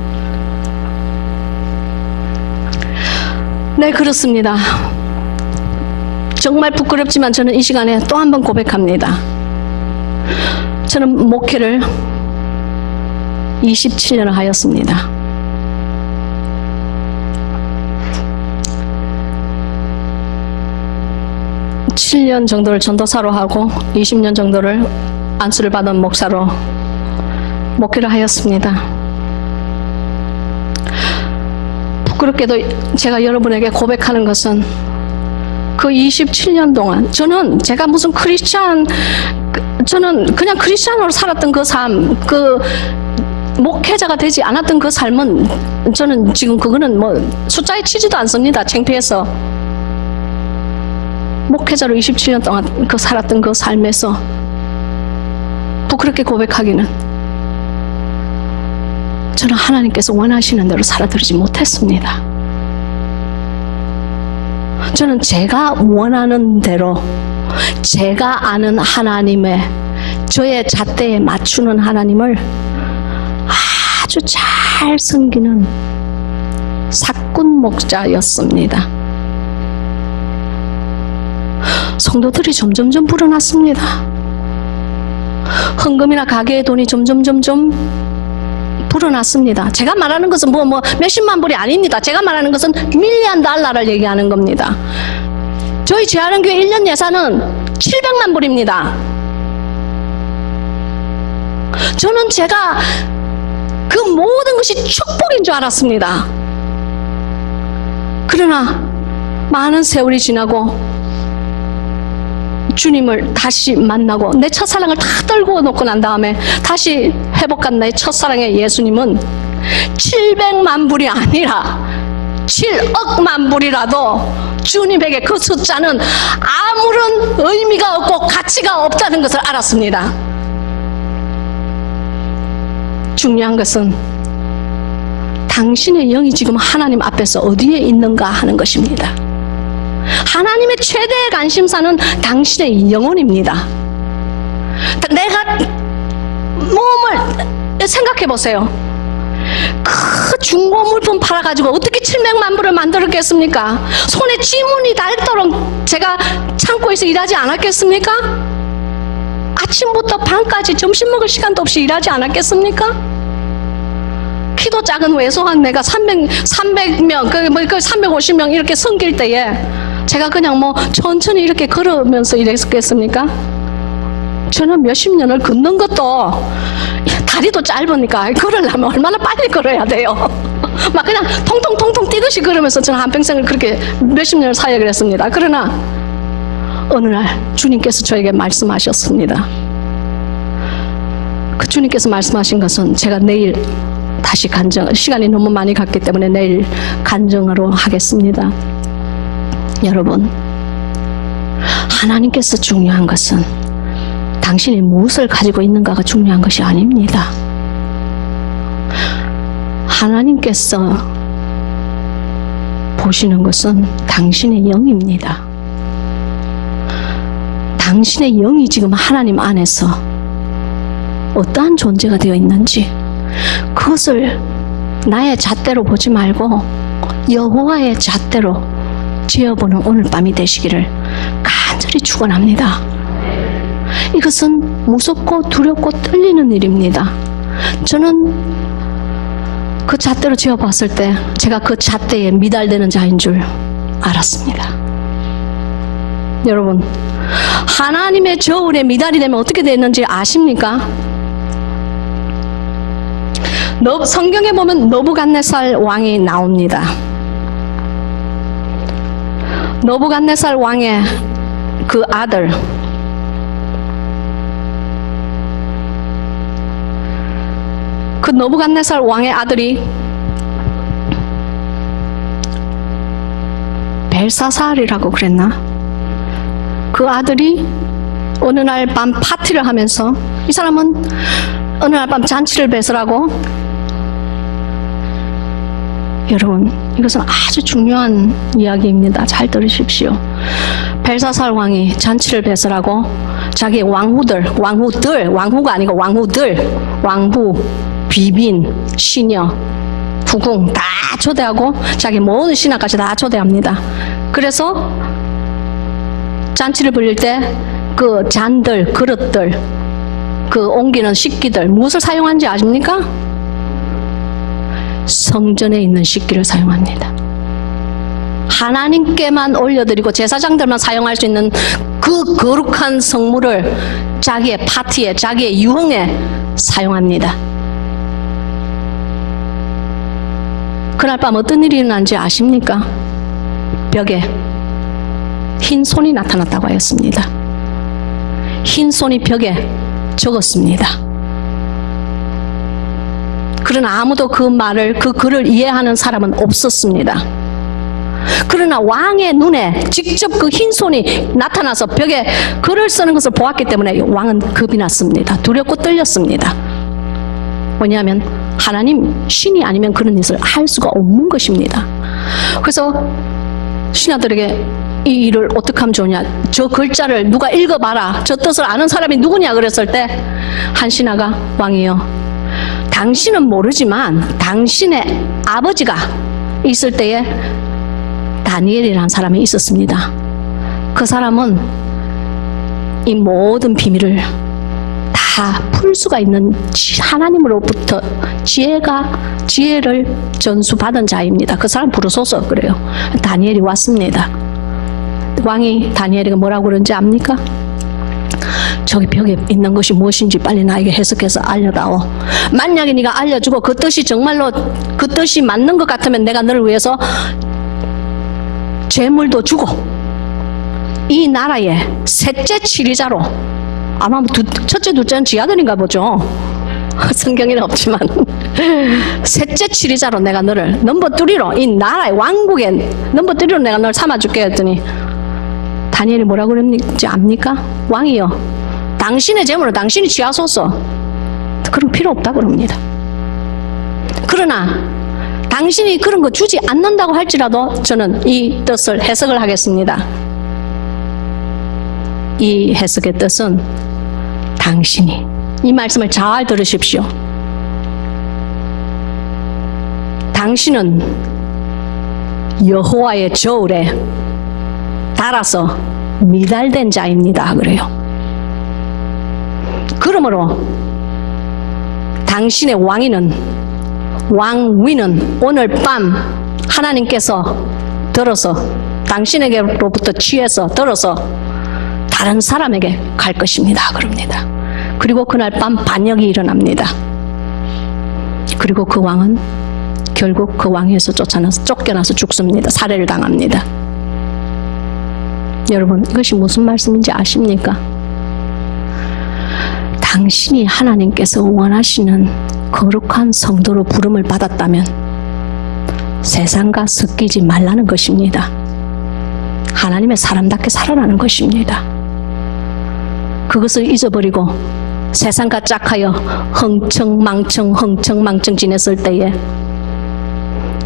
네, 그렇습니다. 정말 부끄럽지만 저는 이 시간에 또 한 번 고백합니다. 저는 목회를 27년을 하였습니다. 칠 년 정도를 전도사로 하고 20년 정도를 안수를 받은 목사로 목회를 하였습니다. 부끄럽게도 제가 여러분에게 고백하는 것은 그 27년 동안 제가 무슨 저는 그냥 크리스찬으로 살았던 그 삶, 그 목회자가 되지 않았던 그 삶은 저는 지금 그거는 뭐 숫자에 치지도 않습니다. 창피해서. 목회자로 27년 동안 살았던 그 삶에서 부끄럽게 고백하기는 저는 하나님께서 원하시는 대로 살아들이지 못했습니다. 저는 제가 원하는 대로 제가 아는 하나님의 저의 잣대에 맞추는 하나님을 아주 잘 섬기는 사꾼 목자였습니다. 성도들이 점점점 불어났습니다. 헌금이나 가게의 돈이 점점점점 불어났습니다. 제가 말하는 것은 뭐 몇십만 불이 아닙니다. 제가 말하는 것은 밀리언 달러를 얘기하는 겁니다. 저희 재활원교회 1년 예산은 700만 불입니다. 저는 제가 그 모든 것이 축복인 줄 알았습니다. 그러나 많은 세월이 지나고 주님을 다시 만나고 내 첫사랑을 다 떨고 놓고 난 다음에 다시 회복한 나의 첫사랑의 예수님은 700만 불이 아니라 7억만 불이라도 주님에게 그 숫자는 아무런 의미가 없고 가치가 없다는 것을 알았습니다. 중요한 것은 당신의 영이 지금 하나님 앞에서 어디에 있는가 하는 것입니다. 하나님의 최대의 관심사는 당신의 영혼입니다. 내가 몸을 생각해 보세요. 그 중고 물품 팔아가지고 어떻게 700만 불을 만들었겠습니까? 손에 지문이 닳도록 제가 창고에서 일하지 않았겠습니까? 아침부터 밤까지 점심 먹을 시간도 없이 일하지 않았겠습니까? 키도 작은 왜소한 내가 300명, 350명 이렇게 섬길 때에 제가 그냥 천천히 이렇게 걸으면서 일했겠습니까? 저는 몇십 년을 걷는 것도 다리도 짧으니까 걸으려면 얼마나 빨리 걸어야 돼요. 막 그냥 통통통통 뛰듯이 걸으면서 저는 한평생을 그렇게 몇십 년을 사역을 했습니다. 그러나 어느 날 주님께서 저에게 말씀하셨습니다. 그 주님께서 말씀하신 것은 제가 내일 다시 시간이 너무 많이 갔기 때문에 내일 간증으로 하겠습니다. 여러분, 하나님께서 중요한 것은 당신이 무엇을 가지고 있는가가 중요한 것이 아닙니다. 하나님께서 보시는 것은 당신의 영입니다. 당신의 영이 지금 하나님 안에서 어떠한 존재가 되어 있는지 그것을 나의 잣대로 보지 말고 여호와의 잣대로 지어보는 오늘 밤이 되시기를 간절히 축원합니다. 이것은 무섭고 두렵고 떨리는 일입니다. 저는 그 잣대로 지어봤을 때 제가 그 잣대에 미달되는 자인 줄 알았습니다. 여러분, 하나님의 저울에 미달이 되면 어떻게 되는지 아십니까? 성경에 보면 느부갓네살 왕이 나옵니다. 느부갓네살 왕의 그 아들, 그 느부갓네살 왕의 아들이 벨사살이라고 그랬나? 그 아들이 어느 날 밤 파티를 하면서, 이 사람은 어느 날 밤 잔치를 배설하고, 여러분, 이것은 아주 중요한 이야기입니다. 잘 들으십시오. 벨사살 왕이 잔치를 배설하고 자기 왕후가 아니고 왕후, 비빈, 시녀, 후궁 다 초대하고 자기 모든 신하까지 다 초대합니다. 그래서 잔치를 벌릴 때 그 잔들, 그릇들, 그 옮기는 식기들 무엇을 사용한지 아십니까? 성전에 있는 식기를 사용합니다. 하나님께만 올려드리고 제사장들만 사용할 수 있는 그 거룩한 성물을 자기의 파티에, 자기의 유흥에 사용합니다. 그날 밤 어떤 일이 일어난지 아십니까? 벽에 흰 손이 나타났다고 하였습니다. 흰 손이 벽에 적었습니다. 그러나 아무도 그 말을, 그 글을 이해하는 사람은 없었습니다. 그러나 왕의 눈에 직접 그 흰 손이 나타나서 벽에 글을 쓰는 것을 보았기 때문에 왕은 겁이 났습니다. 두렵고 떨렸습니다. 왜냐하면 하나님, 신이 아니면 그런 일을 할 수가 없는 것입니다. 그래서 신하들에게 이 일을 어떻게 하면 좋으냐, 저 글자를 누가 읽어봐라, 저 뜻을 아는 사람이 누구냐 그랬을 때 한 신하가, 왕이여, 당신은 모르지만 당신의 아버지가 있을 때에 다니엘이라는 사람이 있었습니다. 그 사람은 이 모든 비밀을 다 풀 수가 있는 하나님으로부터 지혜를 전수받은 자입니다. 그 사람 부르소서 그래요. 다니엘이 왔습니다. 왕이 다니엘이가 뭐라고 그런지 압니까? 저기 벽에 있는 것이 무엇인지 빨리 나에게 해석해서 알려다오. 만약에 네가 알려주고 그 뜻이 정말로 그 뜻이 맞는 것 같으면 내가 너를 위해서 재물도 주고 이 나라의 셋째 치리자로, 아마 첫째 둘째는 지 아들인가 보죠. 성경에는 없지만 셋째 치리자로 내가 너를 넘버 3로 이 나라의 왕국의 넘버 3로 내가 너를 삼아줄게 했더니 다니엘이 뭐라고 그랬는지 압니까? 왕이여, 당신의 재물을 당신이 취하소서. 그런 필요 없다 그럽니다. 그러나 당신이 그런 거 주지 않는다고 할지라도 저는 이 뜻을 해석을 하겠습니다. 이 해석의 뜻은 당신이, 이 말씀을 잘 들으십시오. 당신은 여호와의 저울에 달아서 미달된 자입니다 그래요. 그러므로 당신의 왕위는 오늘 밤 하나님께서 들어서 당신에게로부터 취해서 들어서 다른 사람에게 갈 것입니다 그럽니다. 그리고 그날 밤 반역이 일어납니다. 그리고 그 왕은 결국 그 왕위에서 쫓겨나서 죽습니다. 살해를 당합니다. 여러분, 이것이 무슨 말씀인지 아십니까? 당신이 하나님께서 원하시는 거룩한 성도로 부름을 받았다면 세상과 섞이지 말라는 것입니다. 하나님의 사람답게 살아라는 것입니다. 그것을 잊어버리고 세상과 짝하여 흥청망청 지냈을 때에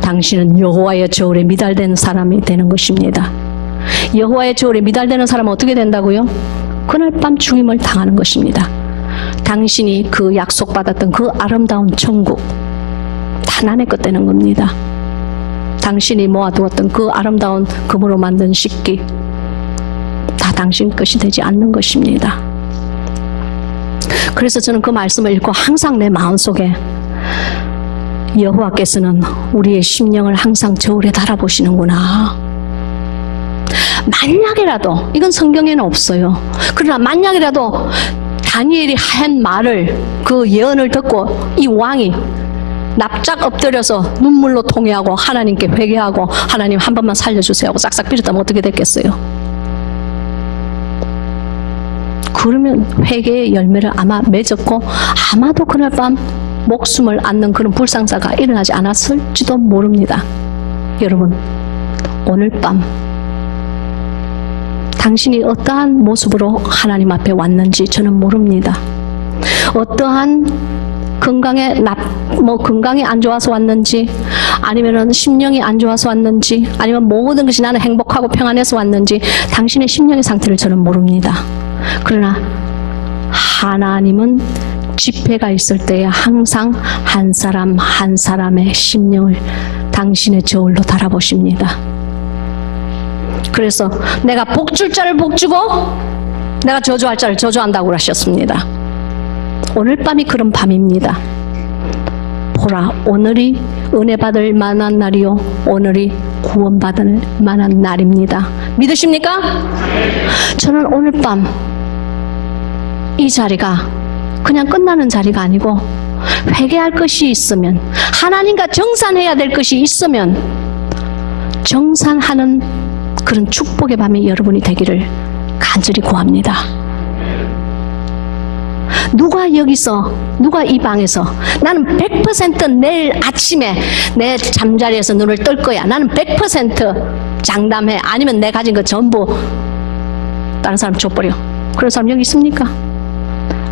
당신은 여호와의 저울에 미달된 사람이 되는 것입니다. 여호와의 저울에 미달되는 사람은 어떻게 된다고요? 그날 밤 죽임을 당하는 것입니다. 당신이 그 약속받았던 그 아름다운 천국 다 남의 것 되는 겁니다. 당신이 모아두었던 그 아름다운 금으로 만든 식기 다 당신 것이 되지 않는 것입니다. 그래서 저는 그 말씀을 읽고 항상 내 마음속에 여호와께서는 우리의 심령을 항상 저울에 달아보시는구나. 만약이라도, 이건 성경에는 없어요. 그러나 만약이라도 다니엘이 한 말을, 그 예언을 듣고 이 왕이 납작 엎드려서 눈물로 통회하고 하나님께 회개하고 하나님 한 번만 살려주세요 하고 싹싹 빌었다면 어떻게 됐겠어요? 그러면 회개의 열매를 아마 맺었고 아마도 그날 밤 목숨을 앗는 그런 불상사가 일어나지 않았을지도 모릅니다. 여러분, 오늘 밤 당신이 어떠한 모습으로 하나님 앞에 왔는지 저는 모릅니다. 어떠한 건강이 안 좋아서 왔는지, 아니면은 심령이 안 좋아서 왔는지, 아니면 모든 것이 나는 행복하고 평안해서 왔는지 당신의 심령의 상태를 저는 모릅니다. 그러나 하나님은 집회가 있을 때에 항상 한 사람 한 사람의 심령을 당신의 저울로 달아보십니다. 그래서 내가 복줄 자를 복주고 내가 저주할 자를 저주한다고 하셨습니다. 오늘 밤이 그런 밤입니다. 보라, 오늘이 은혜 받을 만한 날이요 오늘이 구원받을 만한 날입니다. 믿으십니까? 저는 오늘 밤 이 자리가 그냥 끝나는 자리가 아니고 회개할 것이 있으면, 하나님과 정산해야 될 것이 있으면 정산하는 그런 축복의 밤이 여러분이 되기를 간절히 구합니다. 누가 이 방에서 나는 100% 내일 아침에 내 잠자리에서 눈을 뜰 거야, 나는 100% 장담해, 아니면 내 가진 거 전부 다른 사람 줘버려, 그런 사람 여기 있습니까?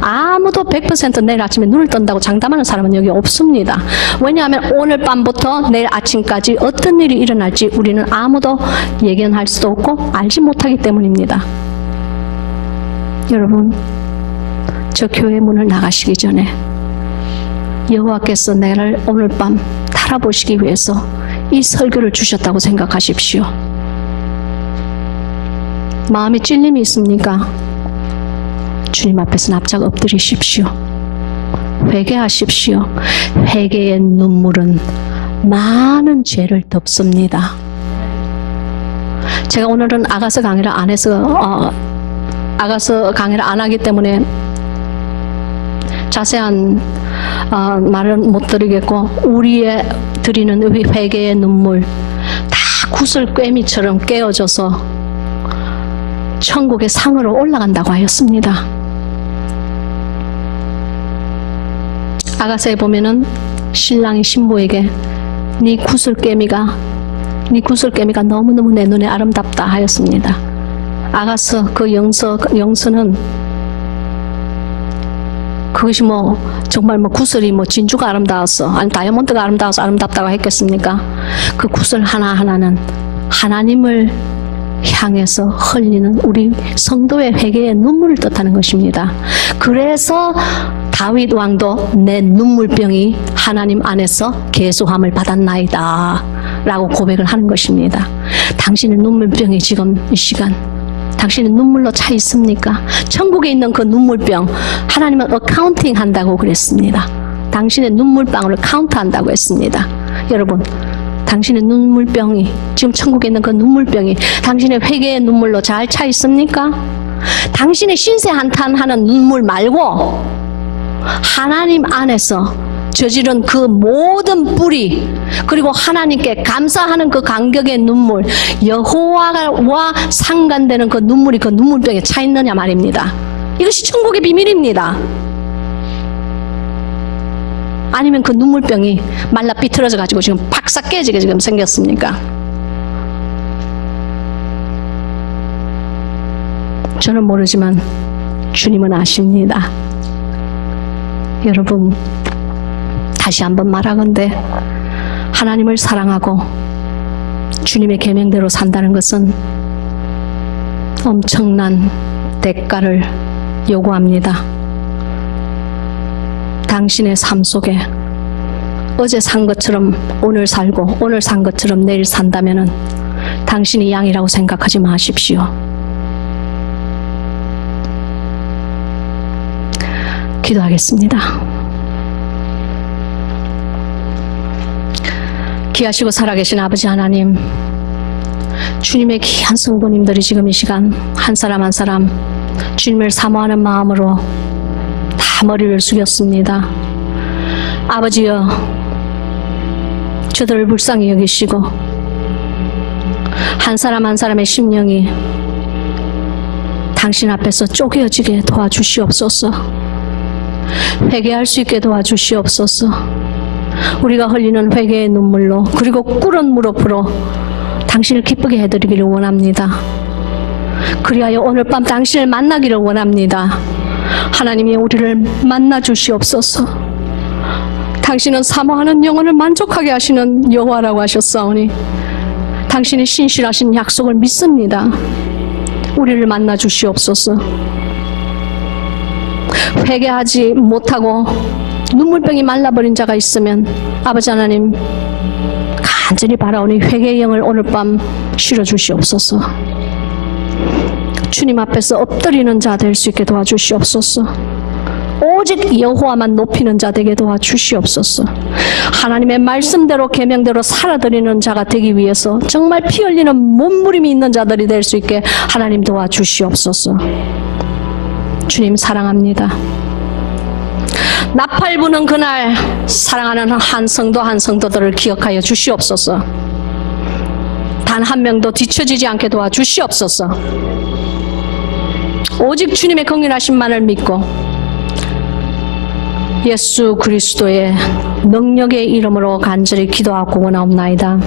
아무도 100% 내일 아침에 눈을 뜬다고 장담하는 사람은 여기 없습니다. 왜냐하면 오늘 밤부터 내일 아침까지 어떤 일이 일어날지 우리는 아무도 예견할 수도 없고 알지 못하기 때문입니다. 여러분, 저 교회 문을 나가시기 전에 여호와께서 나를 오늘 밤 달아보시기 위해서 이 설교를 주셨다고 생각하십시오. 마음에 찔림이 있습니까? 주님 앞에서 납작 엎드리십시오. 회개하십시오. 회개의 눈물은 많은 죄를 덮습니다. 제가 오늘은 아가서 강의를 안 해서 아가서 강의를 안 하기 때문에 자세한 말은 못 드리겠고, 우리의 드리는 회개의 눈물 다 구슬꿰미처럼 깨어져서 천국의 상으로 올라간다고 하였습니다. 아가서에 보면은 신랑이 신부에게 네 구슬깨미가 너무너무 내 눈에 아름답다 하였습니다. 아가서 그 영서는 그것이 정말 구슬이 진주가 아름다워서 아니 다이아몬드가 아름다워서 아름답다고 했겠습니까? 그 구슬 하나하나는 하나님을 향해서 흘리는 우리 성도의 회개의 눈물을 뜻하는 것입니다. 그래서 다윗 왕도 내 눈물병이 하나님 안에서 계수함을 받았나이다 라고 고백을 하는 것입니다. 당신의 눈물병이 지금 이 시간 당신의 눈물로 차 있습니까? 천국에 있는 그 눈물병 하나님은 어카운팅 한다고 그랬습니다. 당신의 눈물방울을 카운트한다고 했습니다. 여러분, 당신의 눈물병이 지금 천국에 있는 그 눈물병이 당신의 회개의 눈물로 잘 차 있습니까? 당신의 신세 한탄하는 눈물 말고 하나님 안에서 저지른 그 모든 뿌리, 그리고 하나님께 감사하는 그 감격의 눈물, 여호와와 상관되는 그 눈물이 그 눈물병에 차 있느냐 말입니다. 이것이 천국의 비밀입니다. 아니면 그 눈물병이 말라 삐뚤어져 가지고 지금 박삭 깨지게 지금 생겼습니까? 저는 모르지만 주님은 아십니다. 여러분, 다시 한번 말하건대 하나님을 사랑하고 주님의 계명대로 산다는 것은 엄청난 대가를 요구합니다. 당신의 삶 속에 어제 산 것처럼 오늘 살고 오늘 산 것처럼 내일 산다면은 당신이 양이라고 생각하지 마십시오. 기도하겠습니다. 귀하시고 살아계신 아버지 하나님, 주님의 귀한 성도님들이 지금 이 시간 한 사람 한 사람 주님을 사모하는 마음으로 다 머리를 숙였습니다. 아버지여, 저들을 불쌍히 여기시고 한 사람 한 사람의 심령이 당신 앞에서 쪼개어지게 도와주시옵소서. 회개할 수 있게 도와주시옵소서. 우리가 흘리는 회개의 눈물로, 그리고 꿇은 무릎으로 당신을 기쁘게 해드리기를 원합니다. 그리하여 오늘 밤 당신을 만나기를 원합니다. 하나님이 우리를 만나 주시옵소서. 당신은 사모하는 영혼을 만족하게 하시는 여호와라고 하셨사오니 당신의 신실하신 약속을 믿습니다. 우리를 만나 주시옵소서. 회개하지 못하고 눈물병이 말라버린 자가 있으면 아버지 하나님 간절히 바라오니 회개의 영을 오늘 밤 실어 주시옵소서. 주님 앞에서 엎드리는 자 될 수 있게 도와주시옵소서. 오직 여호와만 높이는 자 되게 도와주시옵소서. 하나님의 말씀대로 계명대로 살아드리는 자가 되기 위해서 정말 피 흘리는 몸부림이 있는 자들이 될 수 있게 하나님 도와주시옵소서. 주님 사랑합니다. 나팔 부는 그날 사랑하는 한 성도 한 성도들을 기억하여 주시옵소서. 단 한 명도 뒤처지지 않게 도와주시옵소서. 오직 주님의 긍휼하심만을 믿고 예수 그리스도의 능력의 이름으로 간절히 기도하고 원하옵나이다.